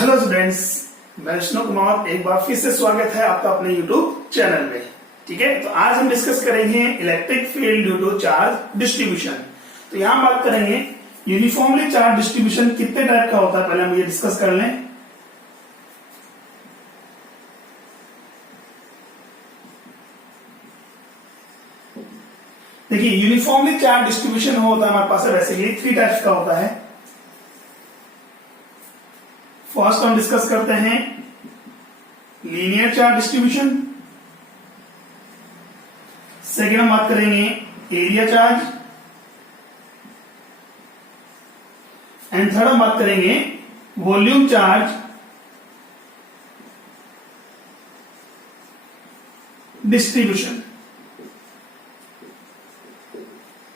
Hello students, मैं विष्णु कुमार एक बार फिर से स्वागत है आपका अपने यूट्यूब चैनल में। ठीक है, तो आज हम डिस्कस करेंगे electric field due to charge distribution. तो यहां बात करेंगे यूनिफॉर्मली चार्ज डिस्ट्रीब्यूशन कितने टाइप का होता है, पहले हम ये डिस्कस कर लें। देखिए, यूनिफॉर्मली चार्ज डिस्ट्रीब्यूशन होता है हमारे पास बेसिकली 3 टाइप्स का होता है। फर्स्ट हम डिस्कस करते हैं लीनियर चार्ज डिस्ट्रीब्यूशन। सेकेंड हम बात करेंगे एरिया चार्ज। एंड थर्ड हम बात करेंगे वॉल्यूम चार्ज डिस्ट्रीब्यूशन।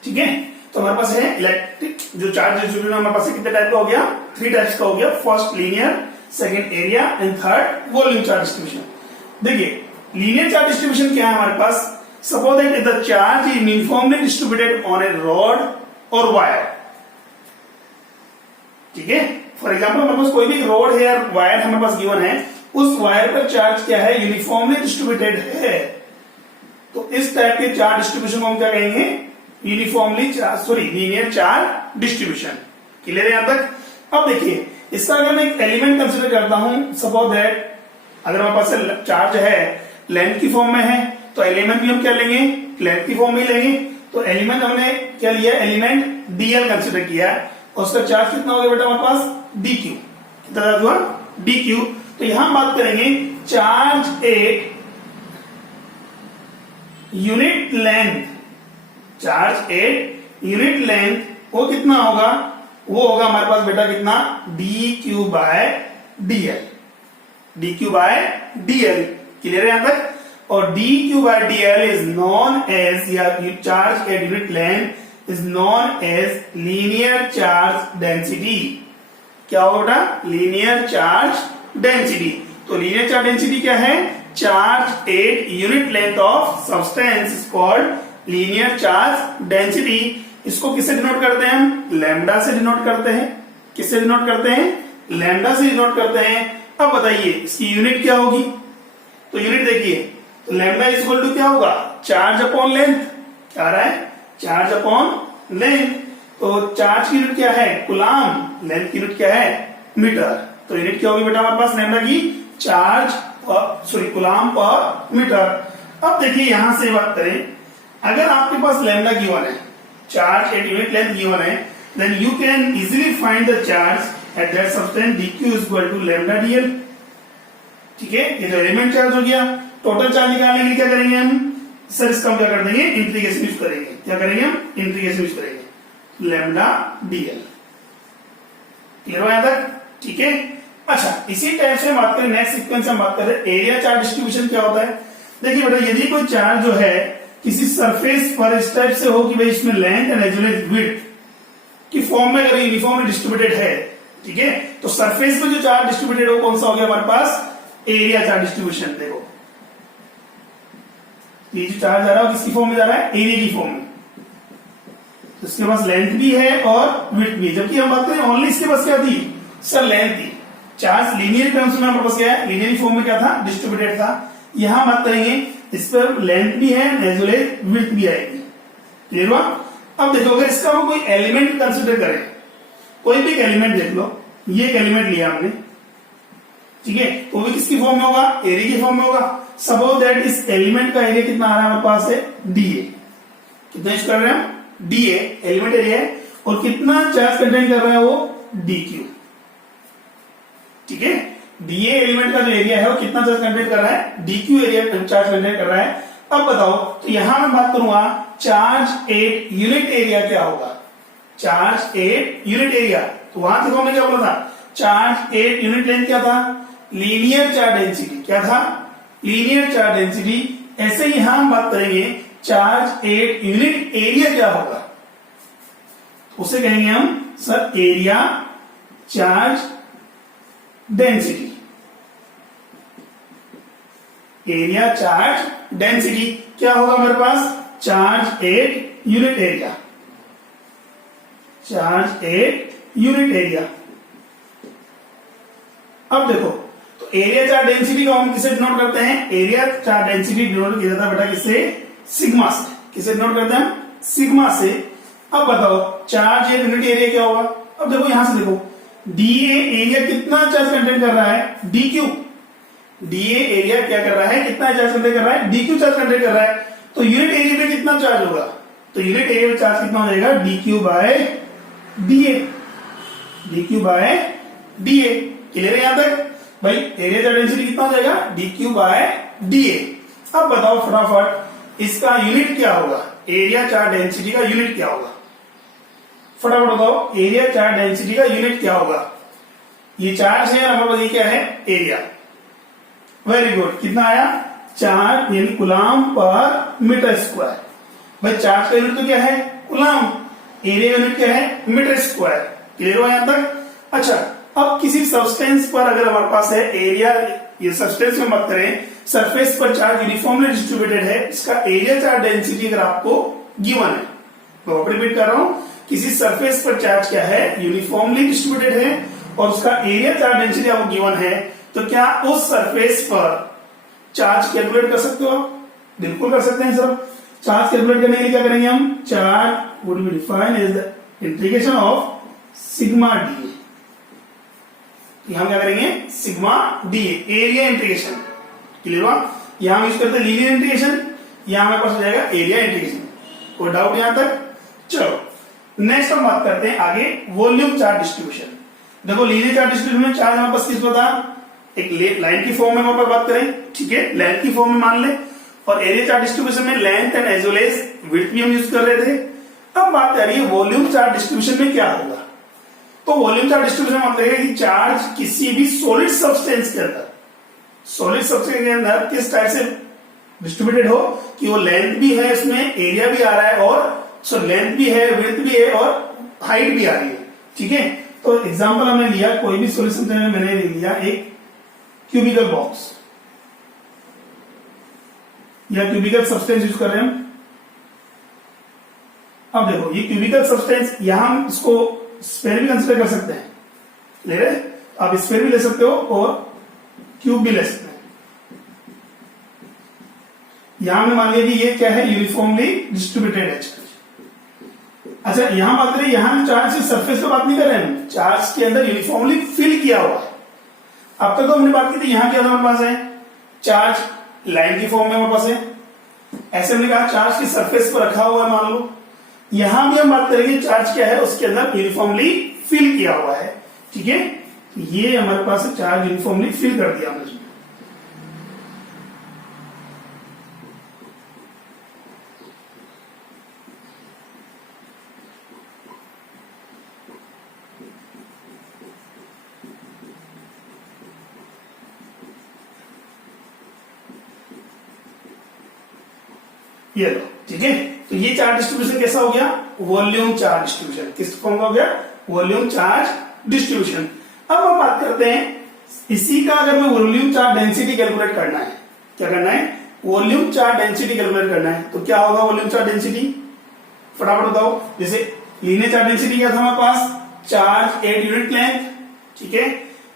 ठीक है, तो हमारे पास है इलेक्ट्रिक जो चार्ज डिस्ट्रीब्यूशन हमारे पास कितने टाइप का हो गया, 3 टाइप्स का हो गया। First linear, second area and third volume charge distribution. देखिए, लीनियर चार्ज डिस्ट्रीब्यूशन क्या है हमारे पास, suppose that the charge is uniformly distributed on a rod और वायर। ठीक है, फॉर एग्जाम्पल हमारे पास कोई भी रॉड है या वायर हमारे पास गिवन है, उस वायर पर चार्ज क्या है, यूनिफॉर्मली डिस्ट्रीब्यूटेड है। तो इस टाइप के चार्ज डिस्ट्रीब्यूशन को हम क्या कहेंगे, uniformly charge linear charge distribution. Clear है यहां तक। अब देखिए, इसका अगर मैं एक एलिमेंट कंसीडर करता हूं, सपोज दैट अगर हमारे पास चार्ज है लेंथ की फॉर्म में है, तो एलिमेंट भी हम क्या लेंगे, लेंथ की फॉर्म में लेंगे। तो एलिमेंट हमने क्या लिया, एलिमेंट डीएल कंसीडर किया और उसका चार्ज कितना हो गया बेटा हमारे पास, डीक्यू। कितना चार्ज हुआ, डीक्यू। तो यहां बात करेंगे charge at unit length, charge at unit length वो कितना होगा, वो होगा हमारे पास बेटा कितना, dq by dl, dq by dl। Clear है यहां तक। और dq by dl is known as, या charge at unit length is known as linear charge density. क्या होगा बेटा, लीनियर चार्ज डेंसिटी। तो लीनियर चार्ज डेंसिटी क्या है, charge at unit length of substance is called linear charge density. इसको किससे denote करते हैं हम, लैम्डा से डिनोट करते हैं। किससे डिनोट करते हैं, लैम्डा से डिनोट करते हैं। अब बताइए इसकी यूनिट क्या होगी, तो यूनिट देखिए, तो लैम्डा इज इक्वल टू क्या होगा, चार्ज अपॉन लेंथ। क्या आ रहा है, चार्ज अपॉन लेंथ। तो चार्ज की यूनिट क्या है, कूलाम, लेंथ की यूनिट क्या है, मीटर। तो यूनिट क्या होगी बेटा हमारे पास लैम्डा की, चार्ज कूलाम पर मीटर। अब देखिए यहां से बात करें, अगर आपके पास लैम्डा गिवन है, charge at unit length given है, then you can easily find the charge at that substance dq is equal to lambda dl। ठीक है, ये तो एलिमेंट चार्ज हो गया। टोटल चार्ज निकालने के लिए क्या करेंगे हम, सर इसका हम क्या कर देंगे, इंटीग्रेशन यूज करेंगे। क्या करेंगे हम, इंटीग्रेशन यूज करेंगे, लैम्डा dl। क्लियर हो यहां तक। ठीक है, अच्छा इसी टाइप से बात करें, नेक्स्ट सीक्वेंस में बात करें एरिया चार्ज डिस्ट्रीब्यूशन क्या होता है। देखिए बेटा, यदि कोई चार्ज जो है किसी सरफेस पर इस टाइप से हो कि भाई इसमें length and as well as width की फॉर्म में अगर यूनिफॉर्मली डिस्ट्रीब्यूटेड है, ठीक है, तो सरफेस में जो चार्ज डिस्ट्रीब्यूटेड हो कौन सा हो गया हमारे पास, एरिया चार्ज डिस्ट्रीब्यूशन। देखो ये जो चार्ज आ रहा है किसकी फॉर्म में जा रहा है, एरिया की फॉर्म में। तो इसके पास लेंथ भी है और विड्थ भी है, जबकि हम बात करें ओनली इसके पास क्या थी, सर लेंथ थी। चार्ज लीनियर टर्म्स में हमारे पास क्या है, लीनियर फॉर्म में क्या था, डिस्ट्रीब्यूटेड था। यहां बात करेंगे इस पर लेंथ भी है एज वेल एज विड्थ भी आएगी। क्लियर हुआ। अब देखो, अगर इसका हम कोई एलिमेंट कंसीडर करें, कोई भी एलिमेंट देख लो, ये एक एलिमेंट लिया हमने, ठीक है, तो वो किसकी फॉर्म में होगा, एरिया की फॉर्म में होगा। सपोज दैट इस एलिमेंट का एरिया कितना आ रहा है हमारे पास है, डीए। कितना यूज कर रहे हैं हम, डीए एलिमेंट एरिया है, और कितना चार्ज कंटेन कर रहा है वो, डीक्यू। ठीक है, डीए एलिमेंट का जो एरिया है वो कितना चार्ज कंटेन कर रहा है, डीक्यू एरिया चार्ज कंटेन कर रहा है। अब बताओ, तो यहां मैं बात करूंगा चार्ज एट यूनिट एरिया क्या होगा, चार्ज एट यूनिट एरिया। तो वहां देखो हमने क्या बोला था, चार्ज एट यूनिट लेंथ क्या था, लीनियर चार्ज डेंसिटी। क्या था, लीनियर चार्ज डेंसिटी। ऐसे ही यहां हम बात करेंगे चार्ज एट यूनिट एरिया क्या होगा, उसे कहेंगे हम sir area charge density. Area charge density क्या होगा हमारे पास, charge at unit area, charge at unit area. अब देखो, तो एरिया चार्ज डेंसिटी को हम किसे डिनोट करते हैं? एरिया चार्ज डेंसिटी डिनोट किया जाता है बेटा किससे? सिग्मा से। किसे डिनोट करते हैं? सिग्मा से। अब बताओ चार्ज या यूनिट एरिया क्या होगा? अब देखो यहां से देखो, डीए एरिया कितना चार्ज कंटेन कर रहा है? डीक्यू। डीए एरिया क्या कर रहा है? कितना चार्ज कंटेन कर रहा है? डीक्यू चार्ज कंटेन कर रहा है। तो यूनिट एरिया पे कितना चार्ज होगा? तो यूनिट एरिया पे चार्ज कितना हो जाएगा? Dq by dA. Dq by dA. Clear है यहां तक? भाई एरिया चार्ज डेंसिटी कितना हो जाएगा? Dq by dA. अब बताओ फटाफट इसका यूनिट क्या होगा? एरिया चार्ज डेंसिटी का यूनिट क्या होगा? फटाफट बताओ एरिया चार्ज डेंसिटी का यूनिट क्या होगा? ये चार्ज है, हमारे पास ये क्या है? एरिया। Very good. कितना आया? चार्ज यानी कूलम पर मीटर स्क्वायर। भाई चार्ज का यूनिट तो क्या है? कूलम। एरिया यूनिट क्या है? Metre square. क्लियर हो यहां तक? अच्छा, अब किसी सब्सटेंस पर अगर हमारे पास है एरिया, ये सब्सटेंस में बात करें, सरफेस पर चार्ज यूनिफॉर्मली डिस्ट्रीब्यूटेड है, इसका एरिया चार्ज डेंसिटी अगर आपको गिवन है, तो रिपीट कर रहा हूं, किसी सरफेस पर चार्ज क्या है? यूनिफॉर्मली डिस्ट्रीब्यूटेड है और उसका एरिया चार्ज डेंसिटी आपको गिवन है, तो क्या उस सरफेस पर चार्ज कैलकुलेट कर सकते हो आप? बिल्कुल कर सकते हैं सर। चार्ज कैलकुलेट करने के लिए क्या करेंगे हम? Charge would be defined as the integration of sigma d. यहां क्या करेंगे? Sigma d, area integration. Clear हुआ? यहां हम यूज करते हैं लीनियर इंटीग्रेशन, यहां हमारे पास हो जाएगा एरिया इंटीग्रेशन। कोई डाउट यहां तक? चलो नेक्स्ट हम बात करते हैं आगे वॉल्यूम चार्ज डिस्ट्रीब्यूशन। देखो लीनियर चार्ज डिस्ट्रीब्यूशन में चार्ज हमारे पास किस होता है? एक लाइन की फॉर्म में वहां पर बात करें, ठीक है, लेंथ की फॉर्म में मान ले, और एरिया चार्ज डिस्ट्रीब्यूशन में length and as well as width भी हम यूज कर रहे थे। अब बात कर रही है वॉल्यूम चार्ज डिस्ट्रीब्यूशन में क्या होगा? तो वॉल्यूम चार्ज डिस्ट्रीब्यूशन मतलब है कि चार्ज किसी भी सॉलिड सब्सटेंस के अंदर, सॉलिड सब्सटेंस के अंदर किस टाइप से डिस्ट्रीब्यूटेड हो कि वो लेंथ भी है, इसमें एरिया भी आ रहा है, और सो लेंथ भी है, विड्थ भी है, और हाइट भी आ रही है। ठीक है, तो एग्जांपल हमने लिया, कोई भी सॉलिड सब्सटेंस में मैंने लिया एक क्यूबिकल बॉक्स या क्यूबिकल सब्सटेंस यूज कर रहे हैं हम। अब देखो ये क्यूबिकल सब्सटेंस, यहां हम इसको स्फीयर भी कंसीडर कर सकते हैं, ले रहे? आप स्फीयर भी ले सकते हो और क्यूब भी ले सकते हैं। यहां हमने मान लिया कि ये क्या है? यूनिफॉर्मली डिस्ट्रीब्यूटेड है चार्ज। अच्छा यहां बात करें, यहां चार्ज से सरफेस पे बात नहीं कर रहे हैं, चार्ज के अंदर यूनिफॉर्मली फिल किया हुआ है। अब तक तो हमने बात की थी यहां क्या हमारे पास है? चार्ज लाइन की फॉर्म में हमारे पास है। ऐसे हमने कहा चार्ज की सरफेस पर रखा हुआ है मान लो। यहां भी हम बात करेंगे चार्ज क्या है? उसके अंदर यूनिफॉर्मली फिल किया हुआ है। ठीक है, ये हमारे पास चार्ज यूनिफॉर्मली फिल कर दिया हमने। ये लो, ठीक है, तो ये चार्ज डिस्ट्रीब्यूशन कैसा हो गया? Volume charge distribution. किस फॉर्म का हो गया? Volume charge distribution. अब हम बात करते हैं इसी का, अगर मैं वॉल्यूम चार्ज डेंसिटी कैलकुलेट करना है, क्या करना है? वॉल्यूम चार्ज डेंसिटी कैलकुलेट करना है, तो क्या होगा वॉल्यूम चार्ज डेंसिटी? फटाफट बताओ। जैसे लीनियर चार्ज डेंसिटी क्या था हमारे पास? Charge at unit length. ठीक है,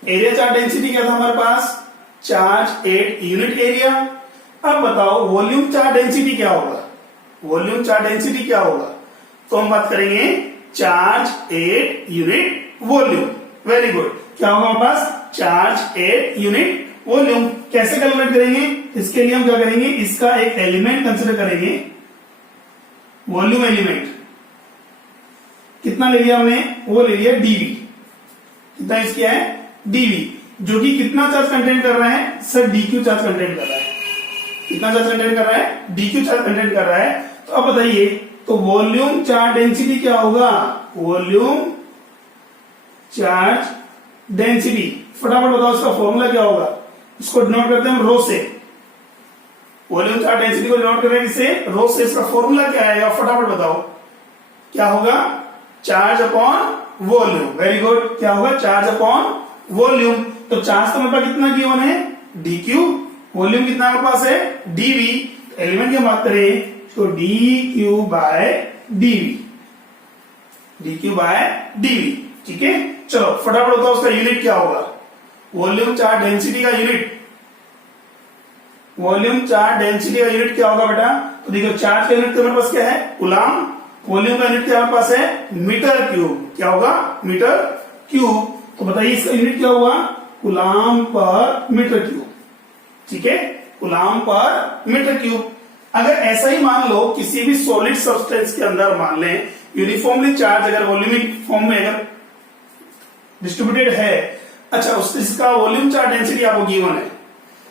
एरिया चार्ज डेंसिटी क्या था हमारे पास? Charge at unit area. अब बताओ वॉल्यूम चार्ज डेंसिटी क्या होगा? वॉल्यूम चार्ज डेंसिटी क्या होगा? तो हम बात करेंगे charge at unit volume. Very good. क्या होगा हमारे पास? Charge at unit volume. कैसे कैलकुलेट करेंगे? इसके लिए हम क्या करेंगे? इसका एक एलिमेंट कंसिडर करेंगे, वॉल्यूम एलिमेंट। कितना ले लिया हमने? वो ले लिया डीवी। कितना यूज किया है? डीवी, जो कि कितना चार्ज कंटेन कर रहा है? सर डीक्यू चार्ज कंटेन कर रहा है। कितना चार्ज कंटेन कर रहा है? डीक्यू चार्ज कंटेन कर रहा है। तो अब बताइए, तो वॉल्यूम चार्ज डेंसिटी क्या होगा? वॉल्यूम चार्ज डेंसिटी, फटाफट बताओ इसका फॉर्मूला क्या होगा? इसको डिनोट करते हैं हम रो से। वॉल्यूम चार्ज डेंसिटी को डिनोट कर रहे हैं किससे? रो से। इसका फॉर्मूला क्या आएगा? फटाफट बताओ क्या होगा? Charge upon volume. Very good. क्या होगा? Charge upon volume. तो चार्ज तो मेरे पास कितना गिवन है? डीक्यू। वॉल्यूम कितना हमारे पास है? डीवी। एलिमेंट की बात करें तो dq by dV. Dq by dV. ठीक है, चलो फटाफट बताओ उसका यूनिट क्या होगा? वॉल्यूम चार्ज डेंसिटी का यूनिट, वॉल्यूम चार्ज डेंसिटी का यूनिट क्या होगा बेटा? तो देखो चार्ज का यूनिट तो हमारे पास क्या है? कूलम। वॉल्यूम का यूनिट क्या हमारे पास है? Metre cube. क्या होगा? Metre cube. तो बताइए इसका यूनिट क्या हुआ? Coulomb per metre cube. ठीक है, कूलम पर मीटर क्यूब। अगर ऐसा ही मान लो किसी भी सॉलिड सब्सटेंस के अंदर मान लें यूनिफॉर्मली चार्ज अगर वॉल्यूमिक फॉर्म में अगर डिस्ट्रीब्यूटेड है, अच्छा उसका वॉल्यूम चार्ज डेंसिटी आपको गिवन है,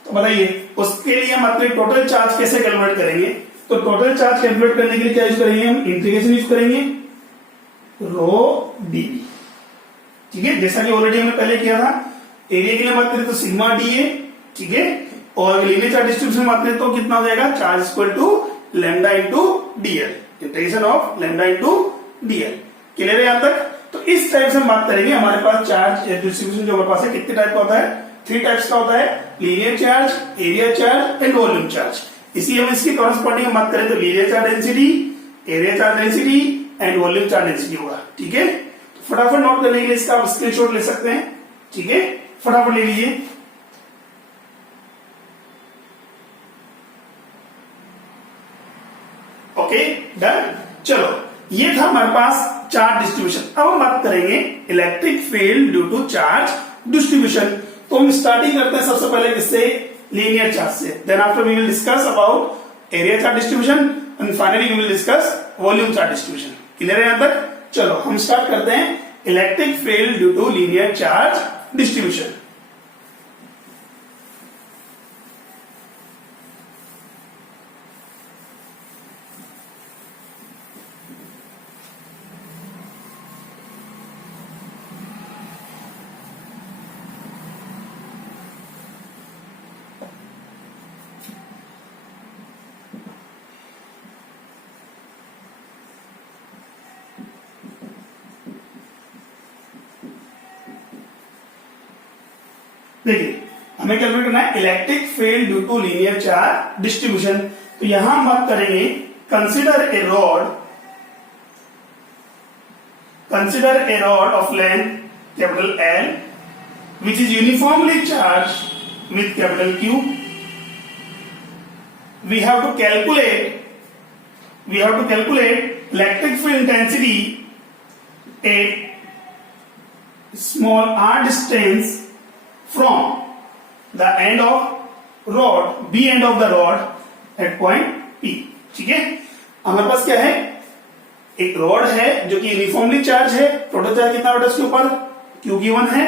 तो बताइए उसके लिए हम अपने टोटल चार्ज कैसे कैलकुलेट करेंगे? तो टोटल चार्ज कैलकुलेट करने के लिए क्या यूज करेंगे? हम इंटीग्रेशन यूज करेंगे, रो डीवी। ठीक है, जैसा कि ऑलरेडी हमने पहले किया था। एरिया के लिए बात करें तो सिग्मा डी है। ठीक है, और लीनियर चार्ज डिस्ट्रीब्यूशन में बात करें तो कितना हो जाएगा? Charge equal to lambda into dl, integration of lambda into dl. Clear है यहां तक? तो इस टाइप से हम बात करेंगे। हमारे पास चार्ज डिस्ट्रीब्यूशन जो हमारे पास है कितने टाइप का होता है? 3 टाइप्स का होता है, linear charge, area charge and volume charge. इसी हम इसकी कॉरेस्पॉन्डिंग बात करें तो linear charge density, area charge density and volume charge density होगा। ठीक है, तो फटाफट नोट करने के लिए इसका आप स्क्रीनशॉट ले सकते हैं। ठीक है, फटाफट ले लीजिए। Okay done. चलो ये था हमारे पास चार्ज डिस्ट्रीब्यूशन। अब हम बात करेंगे electric field due to charge distribution. तो हम स्टार्टिंग करते हैं सबसे पहले किससे? लीनियर चार्ज से। Then after we will discuss about area charge distribution and finally we will discuss volume charge distribution. Clear है यहां तक? चलो हम स्टार्ट करते हैं electric field due to linear charge distribution. देखिए हमें कैलकुलेट करना है electric field due to linear charge distribution. तो यहां हम बात करेंगे consider a rod of length capital L which is uniformly charged with capital Q. We have to calculate electric field intensity at small r distance from the end of rod, B end of the rod at point P. ठीक है, हमारे पास क्या है? एक rod है जो कि uniformly charge है। टोटल चार्ज कितना बेटा उसके ऊपर? Q गिवन है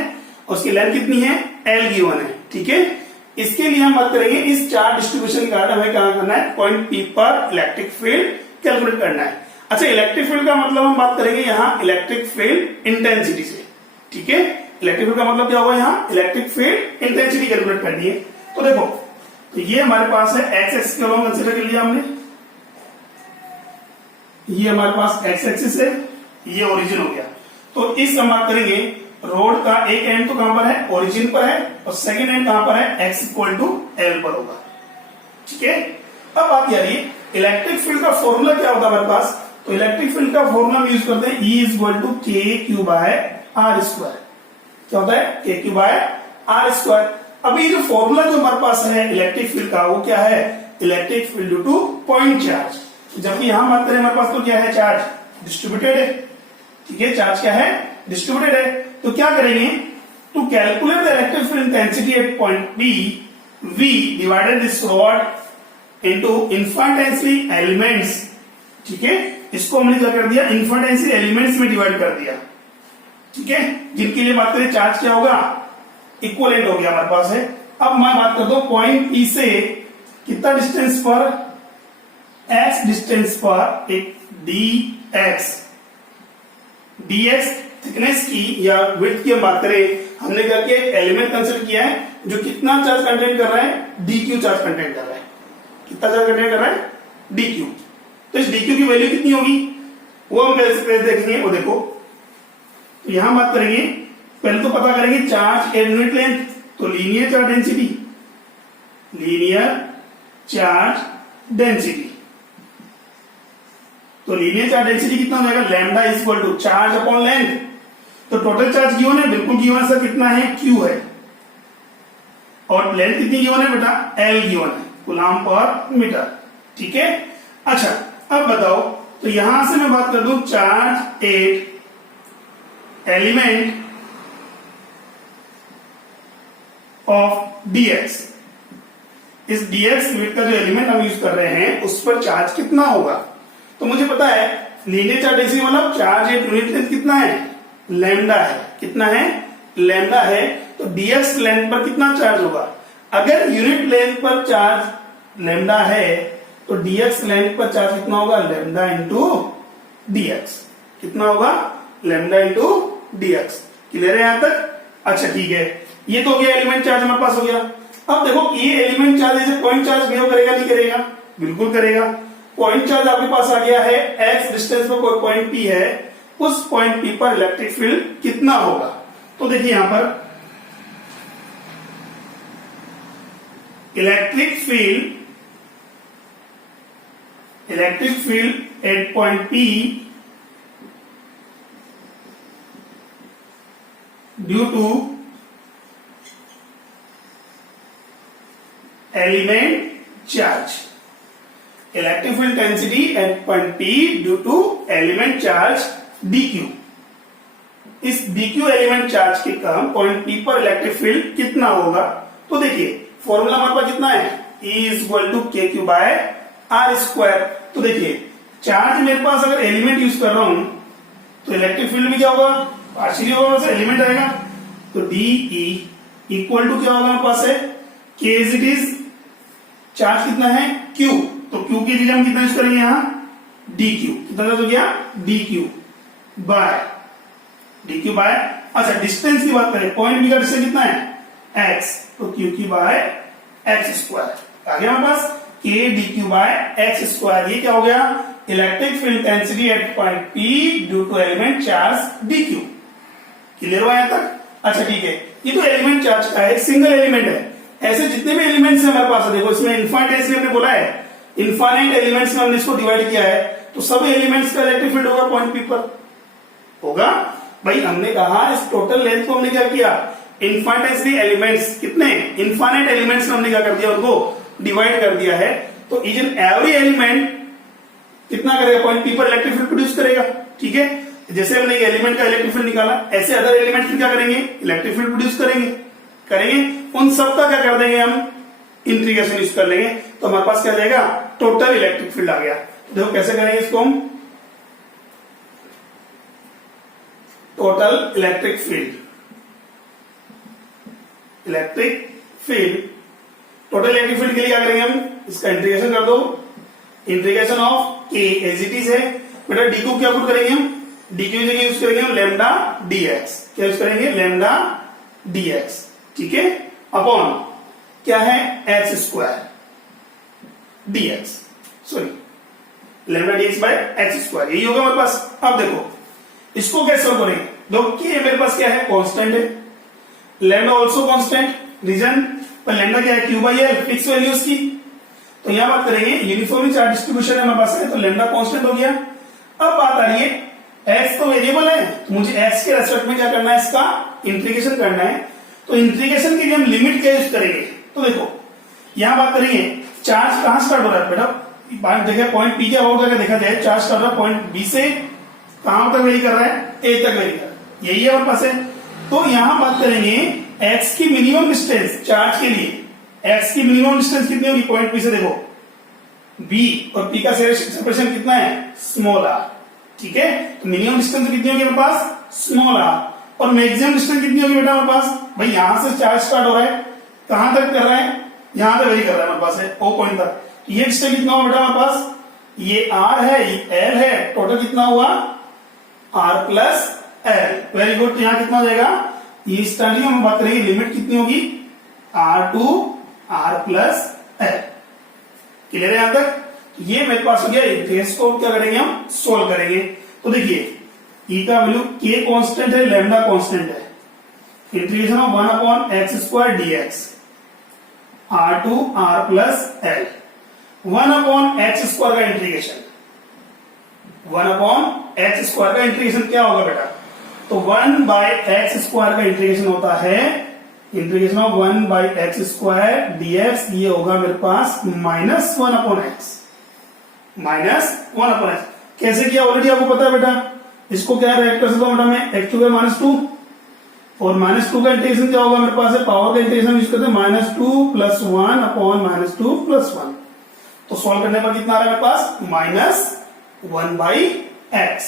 और उसकी लेंथ कितनी है? L गिवन है। ठीक है, इसके लिए हम बात करेंगे इस चार्ज डिस्ट्रीब्यूशन के कारण हमें क्या करना है? पॉइंट P पर इलेक्ट्रिक फील्ड कैलकुलेट करना है। अच्छा, इलेक्ट्रिक फील्ड का मतलब हम बात करेंगे यहाँ इलेक्ट्रिक फील्ड इंटेंसिटी से। ठीक है, इलेक्ट्रिक फील्ड का मतलब क्या होगा? यहाँ इलेक्ट्रिक फील्ड इंटेंसिटी कैलकुलेट करनी है। तो देखो, तो ये हमारे पास है एक्स एक्सिस के अलोंग कंसीडर कर लिया हमने। ये हमारे पास एक्स एक्सिस है, ये ओरिजिन हो गया। तो इस हम बात करेंगे रोड का एक एंड तो कहां पर है? ओरिजिन पर है, और सेकेंड एंड कहां पर है? एक्स इक्वल टू एल पर होगा। ठीक है, अब बात यह रही इलेक्ट्रिक फील्ड का फॉर्मूला क्या होगा हमारे पास? तो इलेक्ट्रिक फील्ड का फॉर्मूला हम यूज करते हैं E इक्वल टू के क्यू बाय आर स्क्वायर। क्या होता है? के क्यू बाय आर स्क्वायर। अभी जो फॉर्मूला जो हमारे पास है इलेक्ट्रिक फील्ड का वो क्या है? Electric field due two point charge. जबकि यहां बात करें हमारे पास तो क्या है? चार्ज डिस्ट्रीब्यूटेड है। ठीक है, चार्ज क्या है? डिस्ट्रीब्यूटेड है। तो क्या करेंगे? To calculate the electric field intensity at point P, we divided this rod into infinitesimal elements. ठीक है, इसको हमने क्या कर दिया? इन्फिनिटेंसी एलिमेंट्स में डिवाइड कर दिया। ठीक है, जिनके लिए बात करें चार्ज क्या होगा? इक्वलेंट हो गया हमारे पास है। अब मैं बात करता हूं पॉइंट P से कितना डिस्टेंस पर? x डिस्टेंस पर एक dx थिकनेस की या विड्थ की हम बात करें, हमने क्या किया? एलिमेंट कंसीडर किया है जो कितना चार्ज कंटेन कर रहा है? dq चार्ज कंटेन कर रहा है। कितना चार्ज कंटेन कर रहा है? dq। तो इस dq की वैल्यू कितनी होगी वो हम पहले देखेंगे। वो देखो, तो यहां बात करेंगे, पहले तो पता करेंगे चार्ज एट यूनिट लेंथ। तो linear charge density, linear charge density, तो लीनियर चार्ज डेंसिटी कितना हो जाएगा? Lambda equal to charge upon length. तो टोटल चार्ज गिवन है, बिल्कुल गिवन है सर, कितना है? Q है। और लेंथ कितनी गिवन है बेटा, L गिवन है, कूलम्ब पर मीटर। ठीक है, अच्छा अब बताओ, तो यहां से मैं बात कर दूं charge at element of dx, इस dx यूनिट का जो एलिमेंट हम यूज कर रहे हैं उस पर चार्ज कितना होगा। तो मुझे पता है लीनियर चार्ज ऐसी मतलब चार्ज एट यूनिट लेंथ कितना है, लैम्डा है। कितना है, लैम्डा है। तो dx लेंथ पर कितना चार्ज होगा, अगर यूनिट लेंथ पर चार्ज लैम्डा है तो dx लेंथ पर चार्ज कितना होगा, लैम्डा इंटू dx। कितना होगा, लैम्डा इंटू dx। क्लियर है यहां तक। अच्छा ठीक है, ये तो हो गया एलिमेंट चार्ज हमारे पास हो गया। अब देखो ये एलिमेंट चार्ज जैसे पॉइंट चार्ज बिहेव करेगा नहीं करेगा, बिल्कुल करेगा। पॉइंट चार्ज आपके पास आ गया है, x डिस्टेंस पर कोई पॉइंट P है, उस पॉइंट P पर इलेक्ट्रिक फील्ड कितना होगा। तो देखिए यहां पर electric field at point P due to element charge, electric field density at point P due to element charge dq। इस dq एलिमेंट चार्ज के कारण पॉइंट P पर इलेक्ट्रिक फील्ड कितना होगा। तो देखिए फॉर्मूला हमारे पास कितना है, E इक्वल टू के क्यू बाय आर स्क्वायर। तो देखिए चार्ज मेरे पास अगर एलिमेंट यूज कर रहा हूं तो इलेक्ट्रिक फील्ड भी क्या होगा, पार्शियली होगा, एलिमेंट आएगा। तो DE इक्वल टू क्या होगा हमारे पास है, K is it is, charge कितना है Q, तो Q की जगह हम कितना यूज करेंगे यहां, DQ। कितना हो गया, DQ बाय अच्छा डिस्टेंस की बात करें, पॉइंट बी का डिस्टेंस कितना है x, तो QQ बाय एक्स स्क्वायर आ गया हमारे पास, K DQ by x square. ये क्या हो गया, electric field density at point P due to element charge DQ। Clear हुआ यहां तक। अच्छा ठीक है, ये तो एलिमेंट चार्ज का है, सिंगल एलिमेंट है। ऐसे जितने भी एलिमेंट्स हैं हमारे पास, देखो इसमें इनफाइनाइट हमने बोला है, इनफाइनाइट एलिमेंट्स में हमने इसको डिवाइड किया है, तो सब एलिमेंट्स का इलेक्ट्रिक फील्ड होगा पॉइंट P पर होगा। भाई हमने कहा इस टोटल लेंथ को हमने क्या किया, इनफाइनाइटली एलिमेंट्स, कितने इनफाइनाइट एलिमेंट्स में हमने क्या कर दिया, उनको डिवाइड कर दिया है। तो ईच एंड एवरी एलिमेंट कितना करेगा, पॉइंट P पर इलेक्ट्रिक फील्ड प्रोड्यूस करेगा। ठीक है, जैसे हमने एलिमेंट का इलेक्ट्रिक फील्ड निकाला, ऐसे अदर एलिमेंट फिर क्या करेंगे, इलेक्ट्रिक फील्ड प्रोड्यूस करेंगे। उन सब का क्या कर देंगे हम, इंटीग्रेशन यूज कर लेंगे, तो हमारे पास क्या जाएगा, टोटल इलेक्ट्रिक फील्ड आ गया। देखो कैसे करेंगे इसको हम, total electric field total electric field के लिए क्या करेंगे हम, इसका इंटीग्रेशन कर दो, integration of K as it is है बेटा, D को क्या करेंगे हम, D की जगह यूज करेंगे हम लैम्डा dx। क्या यूज करेंगे, लैम्डा dx। ठीक है, अपॉन क्या है, x square dx, sorry lambda dx by x square, यही होगा हमारे पास। अब देखो इसको कैसे सॉल्व करेंगे, देखो कि मेरे पास क्या है, कांस्टेंट है, लैम्डा आल्सो कांस्टेंट, रीजन पर लैम्डा क्या है, Q by L, fix value उसकी। तो यहां बात करेंगे यूनिफॉर्मली चार्ज डिस्ट्रीब्यूशन हमारे पास है, तो लैम्डा कांस्टेंट हो गया। अब बात आ रही है x तो वेरिएबल है, तो मुझे x के रेस्पेक्ट में क्या करना है, इसका इंटीग्रेशन करना है। तो इंटीग्रेशन के लिए हम लिमिट क्या यूज करेंगे, तो देखो यहां बात करेंगे चार्ज कहां स्टार्ट हो रहा है बेटा, देखिए पॉइंट P के अबाउट अगर देखा जाए, चार्ज स्टार्ट हो रहा है पॉइंट B से, कहां तक वेरी कर रहा है, A तक वेरी कर रहा है, यही है हमारे पास है। तो यहां बात करेंगे x की मिनिमम डिस्टेंस चार्ज के लिए, x की मिनिमम डिस्टेंस कितनी होगी, पॉइंट P से देखो B और P का सेपरेशन कितना है, स्मॉल r। ठीक है, तो मिनिमम डिस्टेंस कितनी होगी हमारे पास, स्मॉल r, और मैक्सिमम डिस्टेंस कितनी होगी बेटा हमारे पास, भाई यहां से चार्ज स्टार्ट हो रहा है, कहां तक कर रहा है, यहां तक वेरी कर रहा है हमारे पास है, ओ पॉइंट तक। ये डिस्टेंस कितना हुआ बेटा हमारे पास, ये r है, ये l है, टोटल कितना हुआ, r plus l। Very good, तो यहां कितना हो जाएगा, ये स्टार्टिंग हम बात करेंगे लिमिट कितनी होगी, r to r plus l। Clear है यहां तक। ये मेरे पास हो गया, इंटीग्रेशन को क्या करेंगे हम, सोल्व करेंगे। तो देखिए E का वैल्यू K कांस्टेंट है, लैम्डा कांस्टेंट है, integration of 1 upon x square dx, r to r plus l, 1 upon x square का इंटीग्रेशन, 1 अपॉन एक्स स्क्वायर का इंटीग्रेशन क्या होगा बेटा, तो 1 बाय एक्स स्क्वायर का इंटीग्रेशन होता है integration of 1 by X square DX, ये होगा मेरे पास minus 1 upon X, minus 1 upon X. कैसे किया ऑलरेडी आपको पता है बेटा, इसको क्या राइट कर सकता हूं बेटा मैं, एक्स टू का माइनस 2, और माइनस 2 का इंटीग्रेशन क्या होगा मेरे पास है, पावर का इंटीग्रेशन यूज करते हैं, minus 2 plus 1 upon minus 2 plus 1। तो सॉल्व करने पर कितना आ रहा है मेरे पास, माइनस 1 बाई एक्स।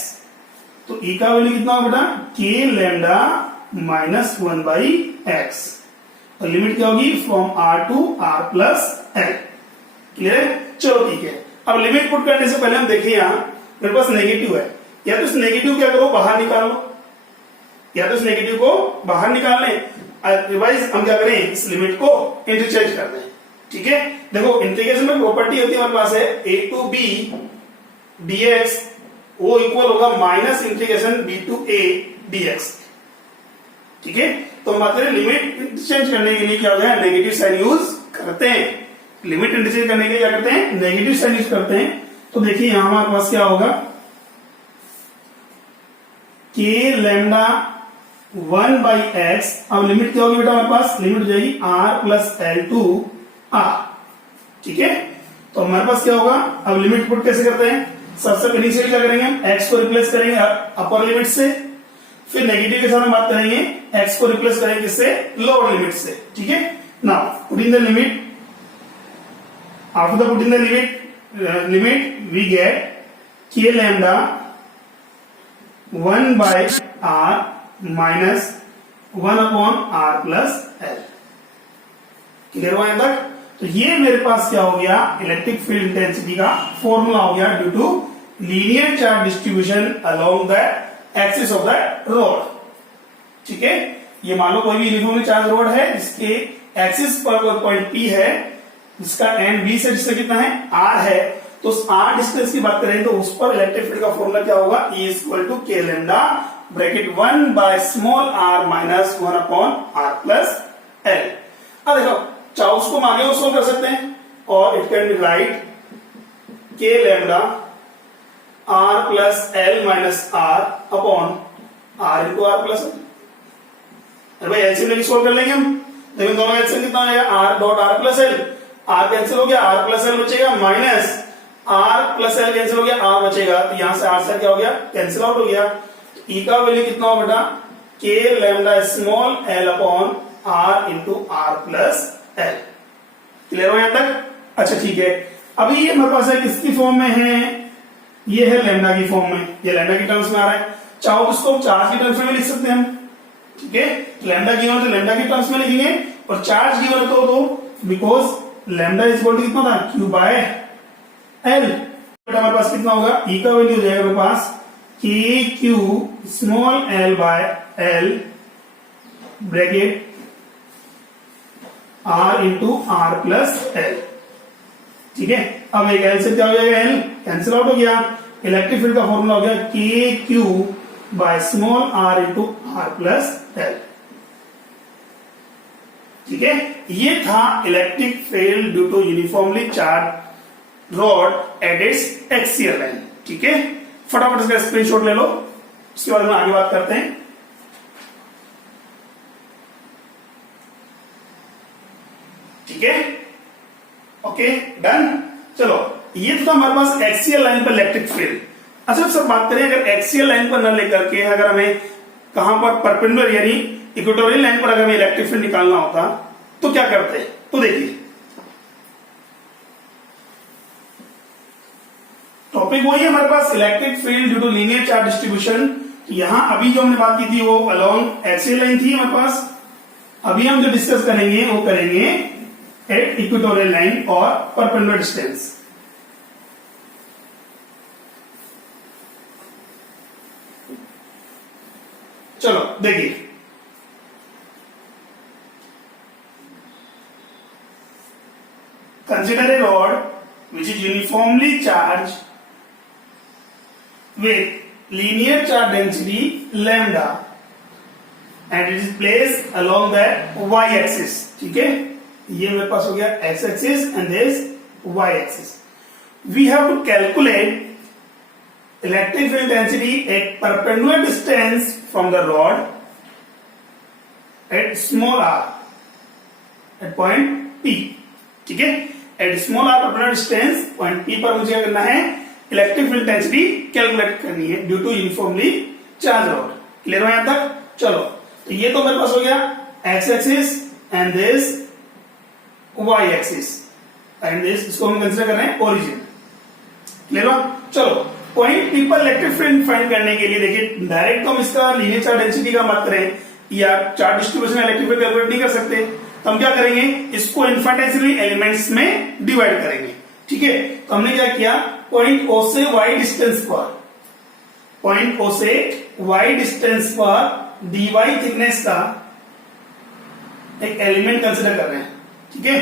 तो ई का वैल्यू कितना होगा बेटा, के लैम्डा माइनस 1 बाई एक्स। और लिमिट क्या होगी, from R to R plus L. Clear है, चलो ठीक है। अब लिमिट पुट करने से पहले हम देखें, यहां मेरे पास नेगेटिव है, या तो इस नेगेटिव क्या करो, बाहर निकाल लो, या तो इस नेगेटिव को बाहर निकाल लें, अदरवाइज हम क्या करें, इस लिमिट को इंटरचेंज कर दें। ठीक है, देखो इंटीग्रेशन में प्रॉपर्टी होती है हमारे पास है ए टू बी डीएक्स, वो इक्वल होगा minus integration b to a d x. ठीक है, तो हम बात करें लिमिट इंटरचेंज करने के लिए क्या होता है, नेगेटिव साइन यूज करते हैं। लिमिट इंटरचेंज करने के लिए क्या करते हैं, नेगेटिव साइन यूज करते हैं। तो देखिए यहां हमारे पास क्या होगा, के लैम्डा 1 बाई एक्स। अब लिमिट क्या होगी बेटा हमारे पास, लिमिट हो जाएगी r plus l to r. ठीक है, तो हमारे पास क्या होगा, अब लिमिट पुट कैसे करते हैं, सबसे इनिशियल क्या करेंगे हम, एक्स को रिप्लेस करेंगे अपर लिमिट से, फिर नेगेटिव के साथ हम बात करेंगे, एक्स को रिप्लेस करेंगे किससे, लोअर लिमिट से। ठीक है, now put in the limit, after the put in the limit we get K lambda 1 by R minus 1 upon are plus L. Clear हुआ यहां तक। तो ये मेरे पास क्या हो गया, इलेक्ट्रिक फील्ड इंटेंसिटी का फॉर्मूला हो गया due to linear charge distribution along the axis of the rod. ठीक है, ये मान लो कोई भी यूनिफॉर्मली चार्ज रोड है, जिसके एक्सिस पर कोई पॉइंट पी है, जिसका एंड बी से जिससे कितना है, आर है, तो उस आर डिस्टेंस की बात करें तो उस पर इलेक्ट्रिक फील्ड का फॉर्मूला क्या होगा, E equal to k lambda bracket 1 by small r minus 1 upon are plus l. अब देखो चाहो उसको हम आगे सोल्व कर सकते हैं, और it can be write k lambda r plus l minus r upon r into r plus l. अरे भाई एलसीएम लेके सोल्व कर लेंगे हम, लेकिन दोनों एलसीएम कितना आएगा, r dot r plus l, r cancel हो गया, आर प्लस एल बचेगा, minus r plus l cancel हो गया, आर बचेगा, तो यहां से आर से क्या हो गया, कैंसिल आउट हो गया। तो ई का वैल्यू कितना हो बेटा, के lambda small l upon r into r plus L. Clear हो यहां तक। अच्छा ठीक है, अभी ये हमारे पास है किसकी फॉर्म में है, ये है लैम्डा की फॉर्म में, ये लैम्डा की टर्म्स में आ रहा है। चाहो तो इसको चार्ज की टर्म्स में भी लिख सकते हैं हम। ठीक है, लैम्डा गिवन तो लैम्डा की टर्म्स में लिखेंगे, और चार्ज गिवन तो because lambda is equal to कितना था, क्यू बाय एल। हमारे पास कितना होगा, ई का वैल्यू हो जाएगा हमारे पास k q small l by l bracket r into r plus l. ठीक है, अब एक एल से क्या हो जाएगा, एल कैंसिल आउट हो गया, इलेक्ट्रिक फील्ड का फॉर्मूला हो गया k q by small r into r plus l. ठीक है, ये था electric field due to uniformly charge rod at its axial line. ठीक है, फटाफट इसका स्क्रीनशॉट ले लो, उसके बाद में आगे बात करते हैं। ठीक है, ओके डन। चलो ये तो था हमारे पास एक्सियल लाइन पर इलेक्ट्रिक फील्ड। अच्छा सर बात करें, अगर एक्सियल लाइन पर न लेकर के अगर हमें कहां पर परपेंडिकुलर यानी इक्वेटोरियल लाइन पर अगर हमें इलेक्ट्रिक फील्ड निकालना होता तो क्या करते हैं, तो देखिए टॉपिक वही है हमारे पास, electric field due to linear charge distribution. यहां अभी जो हमने बात की थी वो अलोंग एक्सियल लाइन थी हमारे पास, अभी हम जो डिस्कस करेंगे वो करेंगे एट इक्वेटोरियल लाइन और परपेंडिकुलर डिस्टेंस। चलो देखिए, consider a rod which is uniformly charged with linear charge density lambda and it is placed along the y axis। ठीक है, ये मेरे पास हो गया x axis and this y axis। We have to calculate electric field density at perpendicular distance from the rod at small r। At point P, ठीक है। At small r perpendicular distance point P पर मुझे क्या करना है, electric field intensity calculate करनी है due to uniformly charge rod. Clear हो यहां तक? चलो, तो ये तो मेरे पास हो गया x axis and this y axis and this, इसको हम कंसीडर कर रहे हैं ओरिजिन। क्लियर हो? चलो, पॉइंट P पर इलेक्ट्रिक फील्ड फाइंड करने के लिए देखिए डायरेक्ट तो हम इसका लीनियर चार्ज डेंसिटी का मत करें या charge distribution electric field calculate नहीं कर सकते, तो हम क्या करेंगे, इसको इनफाइनाइटली एलिमेंट्स में डिवाइड करेंगे। ठीक है, तो हमने क्या किया, पॉइंट O से y डिस्टेंस पर, पॉइंट O से y डिस्टेंस पर dy थिकनेस का एक एलिमेंट कंसीडर कर रहे हैं। ठीक है,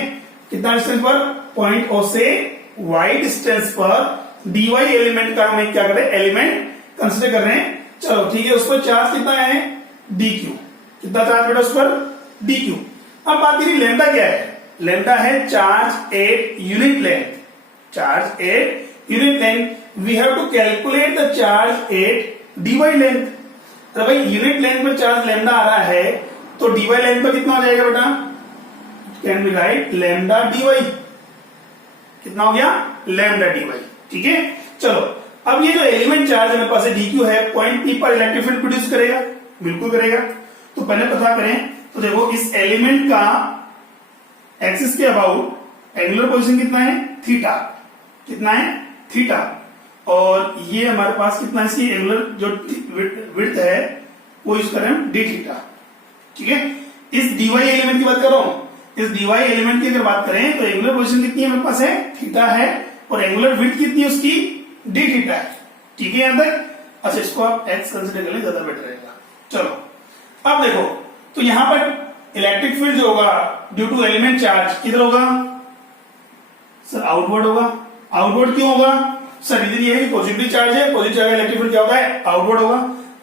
कितना डिस्टेंस पर, पॉइंट O से y डिस्टेंस पर dy एलिमेंट का हम क्या कर रहे हैं, एलिमेंट कंसीडर कर रहे हैं। चलो ठीक है, उस पर चार्ज कितना है, dq, कितना चार्ज बेटा उस पर, dq। अब बात करिए लैम्डा क्या है, लैम्डा है charge at unit length, charge at unit length, we have to calculate the charge at dy length. अरे भाई यूनिट लेंथ पर चार्ज लैम्डा आ रहा है तो dy लेंथ पर कितना हो जाएगा बेटा, can be right lambda dy, कितना हो गया, लैम्डा dy। ठीक है, चलो अब ये जो एलिमेंट चार्ज मेरे पास dq है, पॉइंट P पर इलेक्ट्रिक फील्ड प्रोड्यूस करेगा, बिल्कुल करेगा। तो पहले पता करें, तो देखो इस एलिमेंट का एक्सिस के अबाउट एंगुलर पोजीशन कितना है, थीटा, कितना है, थीटा, और ये हमारे पास कितना, इसकी एंगुलर जो विड्थ है वो यूज कर रहे हैं डी थीटा। ठीक है, इस dy एलिमेंट की बात कर रहा हूं, इस dy एलिमेंट की अगर बात करें तो एंगुलर पोजीशन कितनी है मेरे पास है, थीटा है, और एंगुलर विड्थ कितनी है उसकी, डी थीटा है। ठीक है यहां तक? अच्छा, इसको आप x कंसीडर कर ले, ज्यादा बेटर रहेगा। चलो अब देखो, तो यहां पर इलेक्ट्रिक फील्ड जो होगा ड्यू टू एलिमेंट चार्ज किधर होगा सर, आउटवर्ड होगा। आउटवर्ड क्यों होगा सर, इधर ये है कि पॉजिटिव चार्ज है, पॉजिटिव चार्ज इलेक्ट्रिक फील्ड क्या होता है, आउटवर्ड होगा।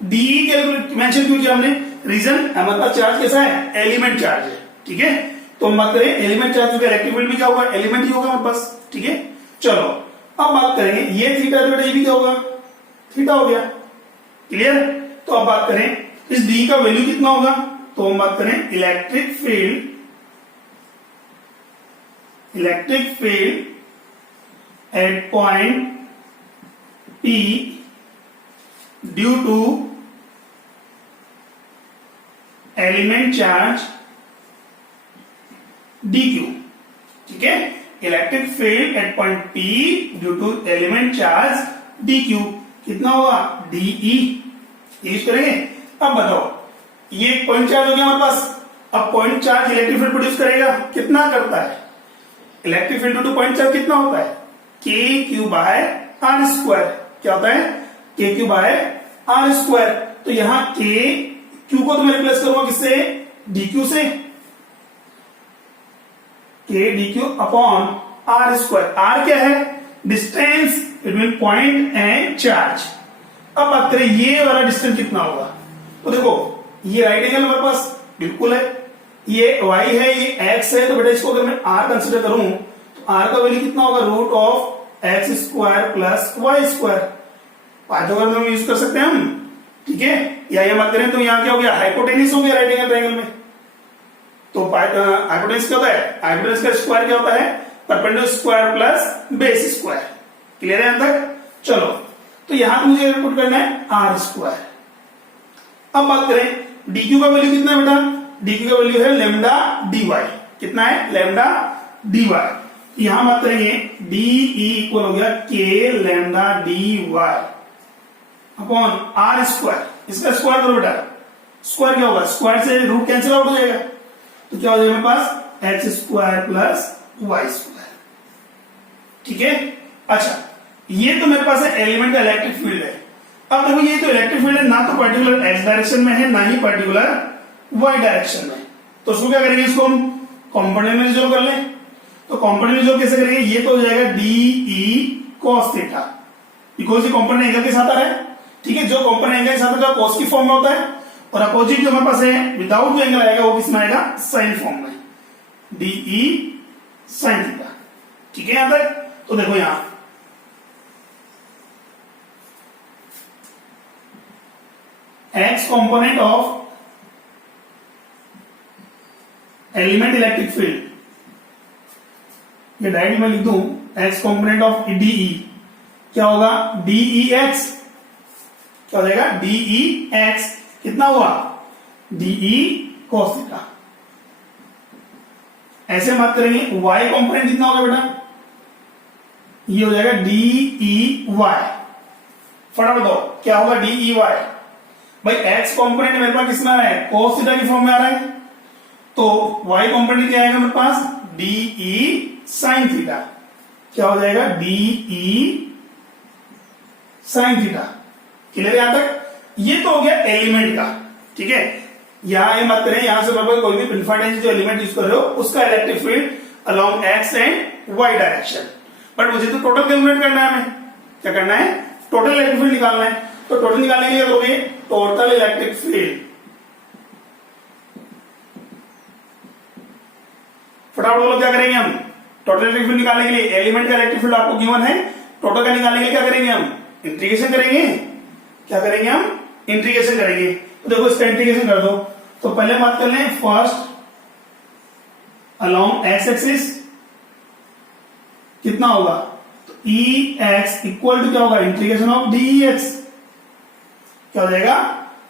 डी कैलकुलेट मेंशन क्यों किया हमने, रीजन हमारे पास चार्ज कैसा है, एलिमेंट चार्ज है। ठीक है, तो हम बात करें एलिमेंट चार्ज का इलेक्ट्रिक फील्ड भी क्या होगा, एलिमेंट ही होगा हमारे पास। ठीक है, चलो अब बात करेंगे, ये थीटा बेटा ये भी क्या होगा, थीटा हो गया। क्लियर? तो अब बात करें इस डी का वैल्यू कितना होगा, तो हम बात करें electric field at point P due to element charge dq। ठीक है, electric field at point P due to element charge dq कितना होगा, dE यूज करेंगे। अब बताओ, ये एक पॉइंट चार्ज हो गया हमारे पास, अब point charge electric field produce करेगा, कितना करता है, electric field due two point charge कितना होता है, kq बाय r स्क्वायर। क्या होता है, kq बाय r स्क्वायर। तो यहां q को तो मैं रिप्लेस करूंगा किससे, dq से, k dq upon r square. r क्या है, distance between point and charge. अब बात करें ये वाला डिस्टेंस कितना होगा, तो देखो ये राइट एंगल हमारे पास बिल्कुल है, ये y है, ये x है, तो बेटा इसको अगर मैं r कंसीडर करूं तो r का वैल्यू कितना होगा, root of x square plus Y square. Pythagoras में यूज कर सकते हैं हम। ठीक है, या ये मत करें तो यहां क्या हो गया, हाइपोटेनिस हो गया राइट एंगल ट्रायंगल में। तो हाइपोटेनिस क्या होता है, हाइपोटेनिस का स्क्वायर क्या होता है, perpendicular square plus base square. Clear है यहां तक? चलो, तो यहां मुझे पुट करना है आर स्क्वायर। अब बात करें dq का वैल्यू कितना है बेटा, dq का वैल्यू है लेमडा dy, कितना है, लेमडा dy। यहां बात करेंगे de इक्वल हो गया k lambda dy upon r square. इसका स्क्वायर करो बेटा, स्क्वायर क्या होगा, स्क्वायर से रूट कैंसिल आउट हो जाएगा, तो क्या हो जाएगा मेरे पास X square plus Y square. ठीक है, अच्छा ये तो मेरे पास है एलिमेंट का इलेक्ट्रिक फील्ड है। अब देखो ये तो इलेक्ट्रिक फील्ड है, ना तो पर्टिकुलर एक्स डायरेक्शन में है, ना ही पर्टिकुलर वाई डायरेक्शन में। तो उसको क्या करेंगे, इसको हम कॉम्पोनेंट में रिजोल्व कर लें। तो कॉम्पोनेंट रिजोल्व कैसे करेंगे, ये तो हो जाएगा डी कॉस थीटा, बिकॉज ये कॉम्पोनेंट एंगल के साथ आ रहा है। ठीक है, जो कॉम्पोनेंट एंगल के साथ आता है कॉस की फॉर्म में होता है, और अपोजिट जो हमारे पास है विदाउट जो एंगल आएगा वो किसमें आएगा, साइन फॉर्म में, डी साइन थीटा। ठीक है यहां तक? तो देखो यहां x component of element electric field ये डायरेक्ट मैं लिख दूं एक्स कॉम्पोनेंट ऑफ डीई, क्या होगा डीई एक्स, क्या हो जाएगा डीई एक्स, कितना हुआ डीई cos थीटा। ऐसे बात करेंगे y कॉम्पोनेंट कितना होगा बेटा, ये हो जाएगा डीई वाई। फटाफट दो क्या होगा डीई वाई, भाई x कॉम्पोनेंट मेरे पास किसमें आ रहा है cos थीटा की फॉर्म में आ रहा है, तो y कॉम्पोनेंट क्या आएगा मेरे पास डीई साइन थीटा, क्या हो जाएगा डीई साइन थीटा। क्लियर है यहां तक, ये तो हो गया एलिमेंट का, ठीक है। यहां ये मत करें, यहां से बराबर कोई भी इनफाइनाइट जो एलिमेंट यूज कर रहे हो उसका electric field along x and y direction, but मुझे तो टोटल कैलकुलेट करना है, हमें क्या करना है टोटल इलेक्ट्रिक फील्ड निकालना है। तो टोटल निकालने के लिए करोगे टोटल इलेक्ट्रिक फील्ड, फटाफट बोलो क्या करेंगे हम, टोटल इलेक्ट्रिक फील्ड निकालने के लिए एलिमेंट का इलेक्ट्रिक फील्ड आपको गिवन है, टोटल का निकालने के लिए क्या करेंगे हम इंटीग्रेशन करेंगे, क्या करेंगे हम इंटीग्रेशन करेंगे। तो देखो इसका इंटीग्रेशन कर दो, तो पहले बात कर लें फर्स्ट अलोंग एक्स एक्सिस कितना होगा, तो ई एक्स इक्वल टू क्या होगा इंटीग्रेशन ऑफ डी एक्स, क्या हो जाएगा